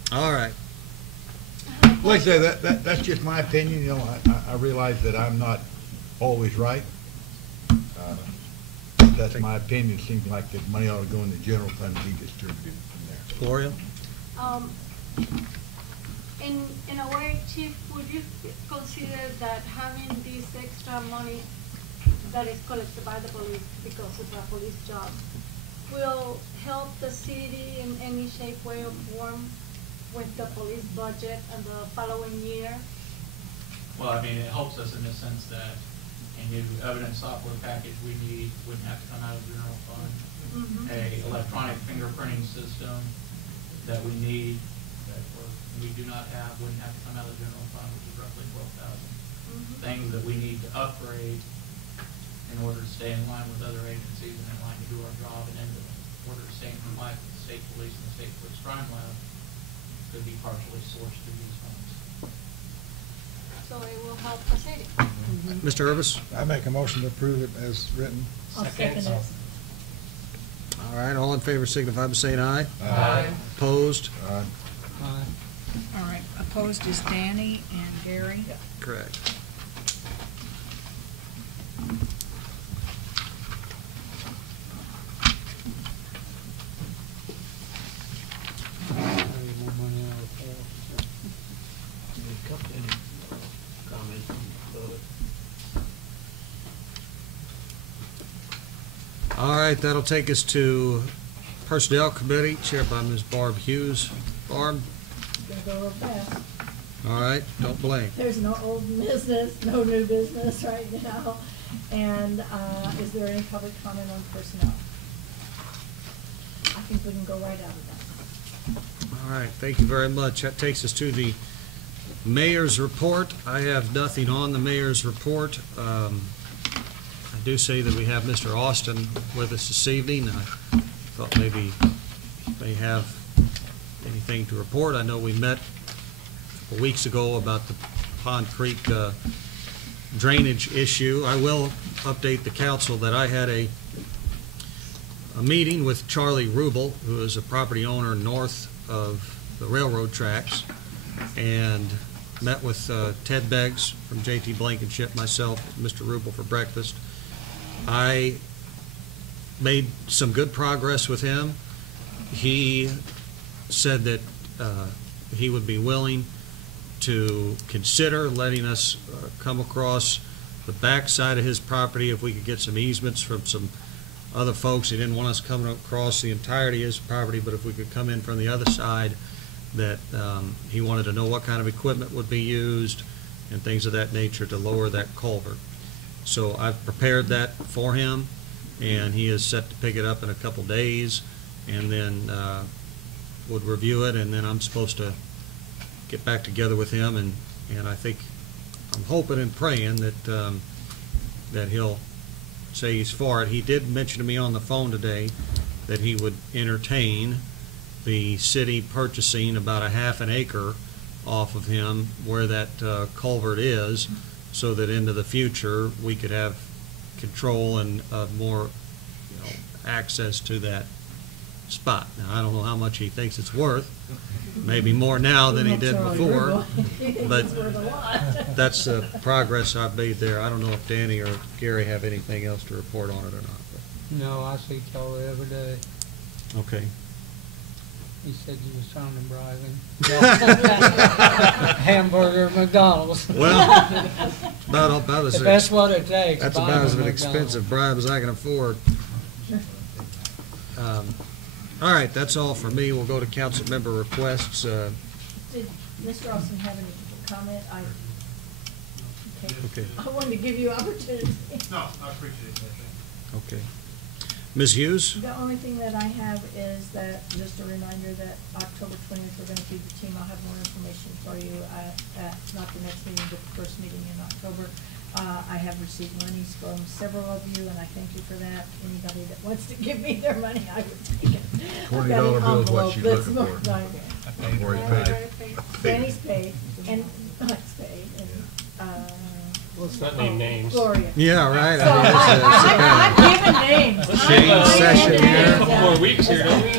to. All right. Like I say, that's just my opinion, you know, I realize that I'm not always right. That's my opinion. It seems like the money ought to go in the general fund and be distributed from there. Gloria? In a way, Chief, would you consider that having this extra money that is collected by the police because it's a police job will help the city in any shape, way, or form with the police budget and the following year? Well, I mean, it helps us in the sense that, new evidence software package we need, wouldn't have to come out of the general fund. A electronic fingerprinting system that we need, that we do not have, wouldn't have to come out of the general fund, which is roughly 12,000. Things that we need to upgrade in order to stay in line with other agencies and in line to do our job, and in order to stay in compliance with the state police and the state police crime lab, could be partially sourced through these funds. So it will help the city. Mr. Urbis? I make a motion to approve it as written. I'll second it. All right, all in favor signify by saying aye. Aye. Opposed? Aye. All right, opposed is Danny and Gary. Correct. Any comments from the public? All right, that'll take us to Personnel Committee, chaired by Ms. Barb Hughes. Barb? Gonna go real fast. All right, don't blink. There's no old business, no new business right now. And is there any public comment on personnel? I think we can go right out of that. All right, thank you very much. That takes us to the mayor's report. I have nothing on the mayor's report. I do say that we have Mr. Austin with us this evening. I thought maybe he may have anything to report. I know we met a couple weeks ago about the Pond Creek drainage issue. I will update the council that I had a meeting with Charlie Rubel, who is a property owner north of the railroad tracks, and met with Ted Beggs from JT Blankenship, myself, Mr. Rubel for breakfast. I made some good progress with him. He said that he would be willing to consider letting us come across the back side of his property if we could get some easements from some other folks. He didn't want us coming across the entirety of his property, but if we could come in from the other side, that he wanted to know what kind of equipment would be used and things of that nature to lower that culvert. So I've prepared that for him, and he is set to pick it up in a couple days, and then would review it, and then I'm supposed to get back together with him, and I think, I'm hoping and praying that that he'll say he's for it. He did mention to me on the phone today that he would entertain the city purchasing about a half an acre off of him where that culvert is, so that into the future we could have control and more, access to that spot. Now, I don't know how much he thinks it's worth. Maybe more now than he did before, but that's the progress I've made there. I don't know if Danny or Gary have anything else to report on it or not. No, I see Charlie every day. Okay. He said you was trying to bribe him. Hamburger at McDonald's. Well, about as that's what it takes. That's about as an expensive bribe as I can afford. All right, that's all for me. We'll go to council member requests. Did Mr. Austin have any comment? Okay. I wanted to give you opportunity. No, I appreciate that. Okay. Ms. Hughes? The only thing that I have is that, just a reminder that October 20th, we're going to feed the team. I'll have more information for you at not the next meeting, but the first meeting in October. I have received monies from several of you, and I thank you for that. Anybody that wants to give me their money, I would take it. $20 bill is what she's looking for. I've Already paid. Danny's paid, and Mike's paid, and, Let's not name names. Gloria. Yeah, right. So I'm giving names. Shane session here. A couple more weeks here, don't we?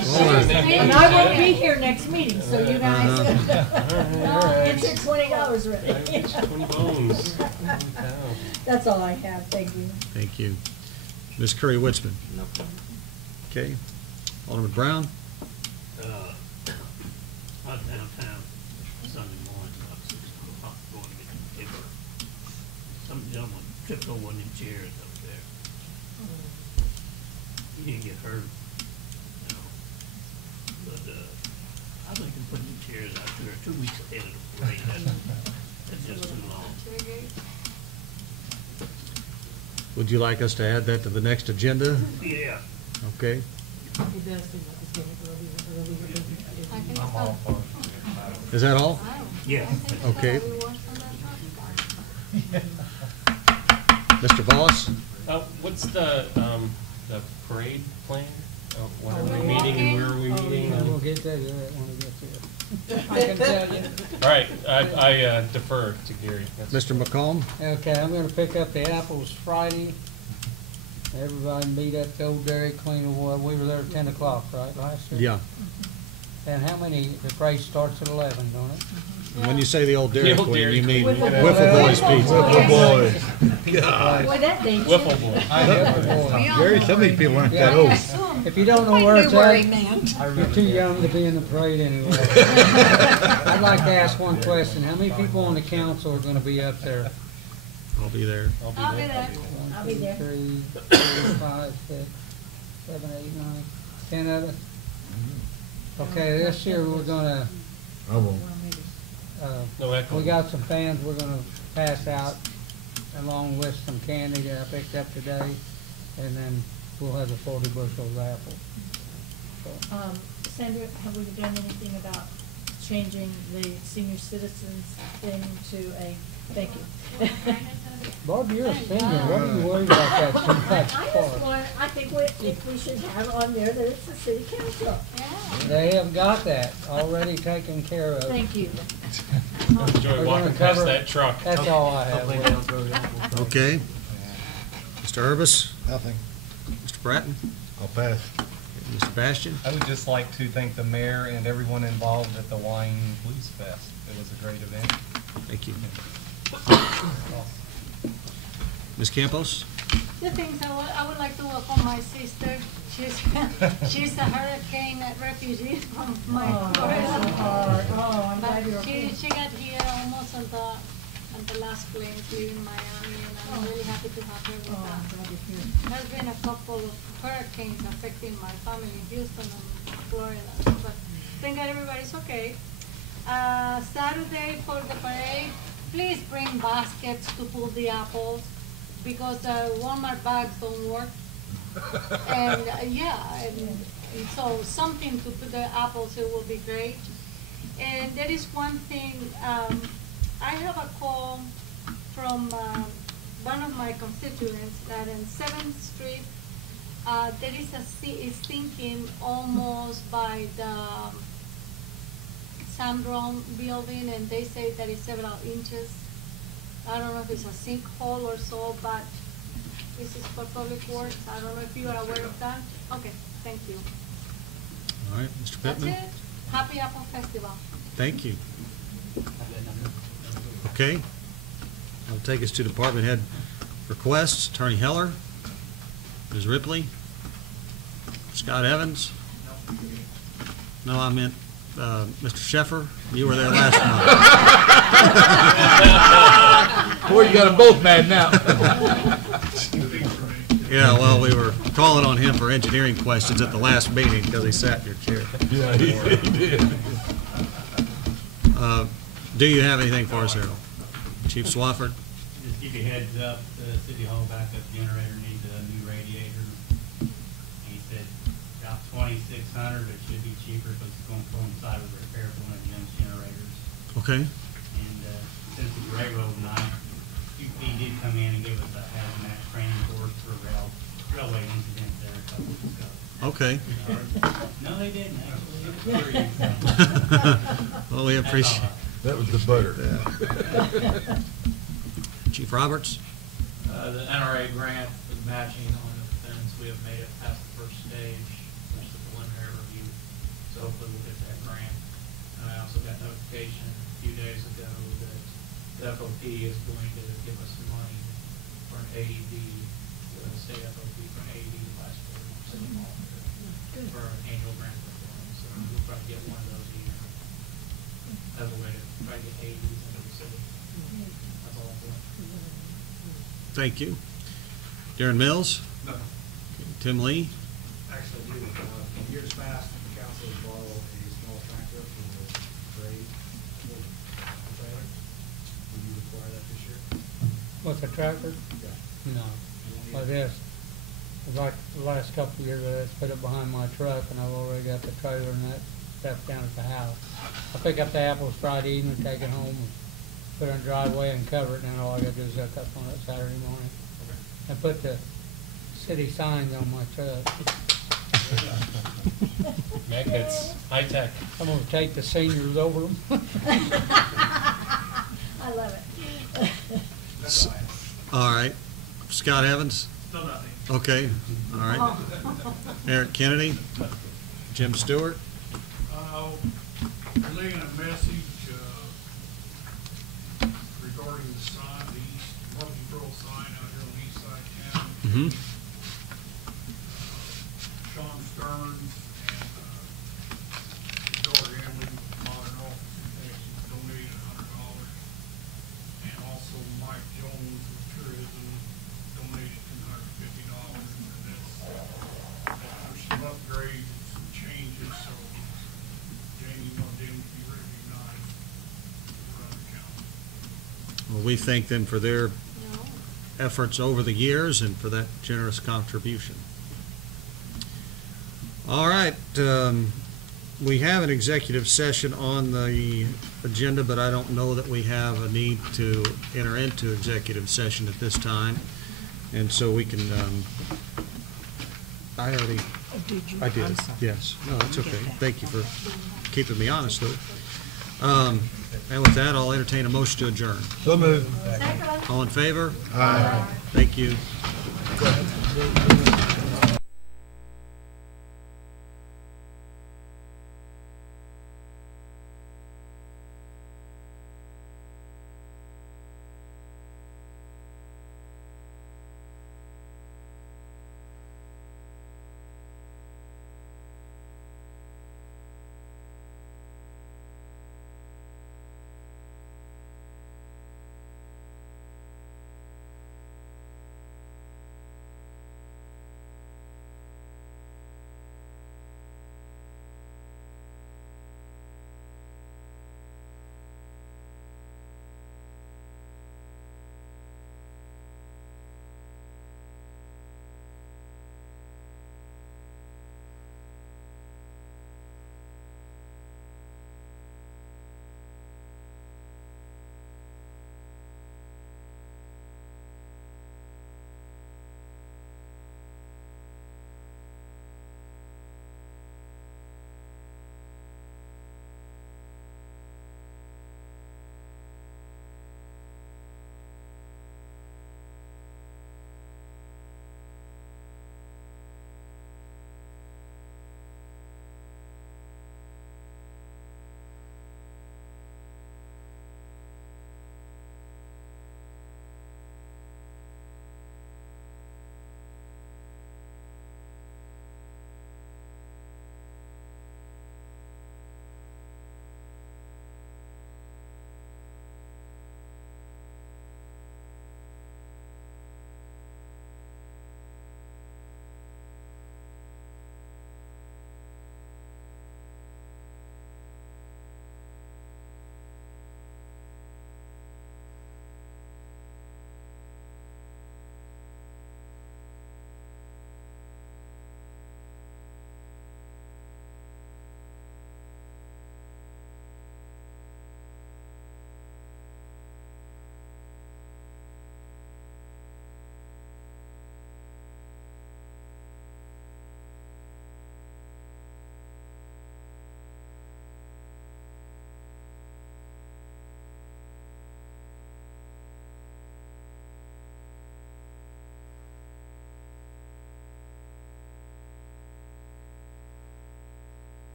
And I won't be here next meeting, so you guys, get your $20 ready. Get your 20 bones. That's all I have, thank you. Thank you. Ms. Curry Witzman? No. Okay. Alderman Brown? I was downtown Sunday morning, about 6 o'clock, going to get the paper. Some gentleman tripped over one of them chairs up there. He didn't get hurt, but I think they're putting the chairs out there 2 weeks ahead of the parade. That's just too long. Would you like us to add that to the next agenda? Yeah. Okay. It does seem like it's getting earlier. I think I'm so. all for it. Is that all? Yeah. Okay. We worked on that Mr. Voss? What's the parade plan? When are we meeting and where are we meeting? Yeah, we'll get to that when we get to it. I can tell you. All right, I defer to Gary. That's- Mr. McComb? Okay, I'm gonna pick up the apples Friday. Everybody meet at the old Dairy Queen. We were there at 10 o'clock, right, last year? Yeah. And how many, the parade starts at 11, don't it? When you say the old Dairy The old Queen, Dairy you mean Queen. Wiffle Boys pizza. Wiffle Boys. God. Boy, that dates Wiffle you. boy. Wiffle Boy. Gary, some of these people aren't that old. If you don't know where I it's knew where he at, meant. you're too young to be in the parade anyway. I'd like to ask one question. How many people on the council are gonna be up there? I'll be there. I'll be there. I'll be there. 1, 2, 3, 4, 5, 6, 7, 8, 9, 10 of us? Okay, this year we're gonna, I won't. No echo. we got some fans we're gonna pass out along with some candy that I picked up today, and then we'll have the 40 bushels of apples. So, Sandra, have we done anything about changing the senior citizens thing to a, thank you. Barb, you're a senior, what are you worried about that so much I just for? want, I think if we should have on there that it's the city council. They have got that already taken care of. Thank you. Enjoy We're walking gonna past cover- that truck. That's all I have. Hopefully they don't throw the apples. Okay. Mr. Urbis? Nothing. Mr. Bratton? I'll pass. Mr. Bastian? I would just like to thank the mayor and everyone involved at the Wine Blues Fest. It was a great event. Thank you. Ms. Campos? Two things, I would like to welcome my sister. She's a hurricane refugee from my Oh, that's so hard. Oh, I'm glad you're But okay. she got here almost on the last plane leaving Miami, and I'm really happy to have her with Oh, I'm us. glad you're here. There's been a couple of hurricanes affecting my family in Houston and Florida, but thank God everybody's okay. Saturday for the parade, please bring baskets to pull the apples, because the Walmart bags don't work. And, and so something to put the apples, it will be great. And there is one thing, I have a call from one of my constituents that in 7th Street, there is sinking almost by the Sandron building, and they say that it's several inches. I don't know if it's a sinkhole or so, but this is for public works. I don't know if you are aware of that. Okay, thank you. All right, Mr. That's Pittman? it. Happy Apple Festival. Thank you. Okay. I'll take us to department head requests. Attorney Heller, Ms. Ripley, Scott Evans. No, I meant Mr. Sheffer. You were there last month. Boy, you got them both mad now. Yeah, well, we were calling on him for engineering questions at the last meeting because he sat in your chair. Yeah, he did. Do you have anything for us, Harold? Chief Swafford? Just give you a heads up, the City Hall backup generator needs a new radiator. He said about $2,600, it should be cheaper because it's going to coincide with the repair of one of Jim's generators. Okay. And since it's railroad night, he did come in and give us a hazmat training course for railway incidents there a couple weeks ago. Okay. No, they didn't, actually. It was free. Well, we appreciate. That was the butter. Chief Roberts? The NRA grant is matching on the fence. We have made it past the first stage, which is the preliminary review. So hopefully we'll get that grant. And I also got notification a few days ago that the FOP is going to give us some money for an AED, the state FOP for an AED last year, City Hall, for an annual grant performance. So we'll probably get one of those a year as a way to try to get AEDs into the city. That's all I'm doing. Thank you. Darren Mills? No. Tim Lee? Actually, I do. In years past, the council has borrowed a small tractor for the grade trailer. Will you require that this year? What's a tractor? Yeah. No. You only like this. It's like the last couple of years, I just put it behind my truck, and I've already got the trailer and that stuff down at the house. I pick up the apples Friday evening, take it home, and put it in the driveway and cover it, and then all I gotta do is hook up on it Saturday morning. And put the city signs on my truck. Meg, it's high tech. I'm gonna take the seniors over them. I love it. All right. Scott Evans? Still nothing. Okay, all right. Eric Kennedy? Jim Stewart? Relaying a message regarding the sign, the east Murphysboro sign out here on the east side of town. Mm-hmm. Sean Stearns and George Emily, Modern Office Infections, donated $100. And also Mike Jones of Tourism donated $250. And that's for some upgrades and some changes, so Jamie wanted them to be recognized around the county. Well, we thank them for their efforts over the years and for that generous contribution. All right, we have an executive session on the agenda, but I don't know that we have a need to enter into executive session at this time. And so we can, I already, I did, I'm sorry. yes. No, it's You get okay. that. Thank you for keeping me honest, though. And with that, I'll entertain a motion to adjourn. So moved. All in favor? Aye. Thank you.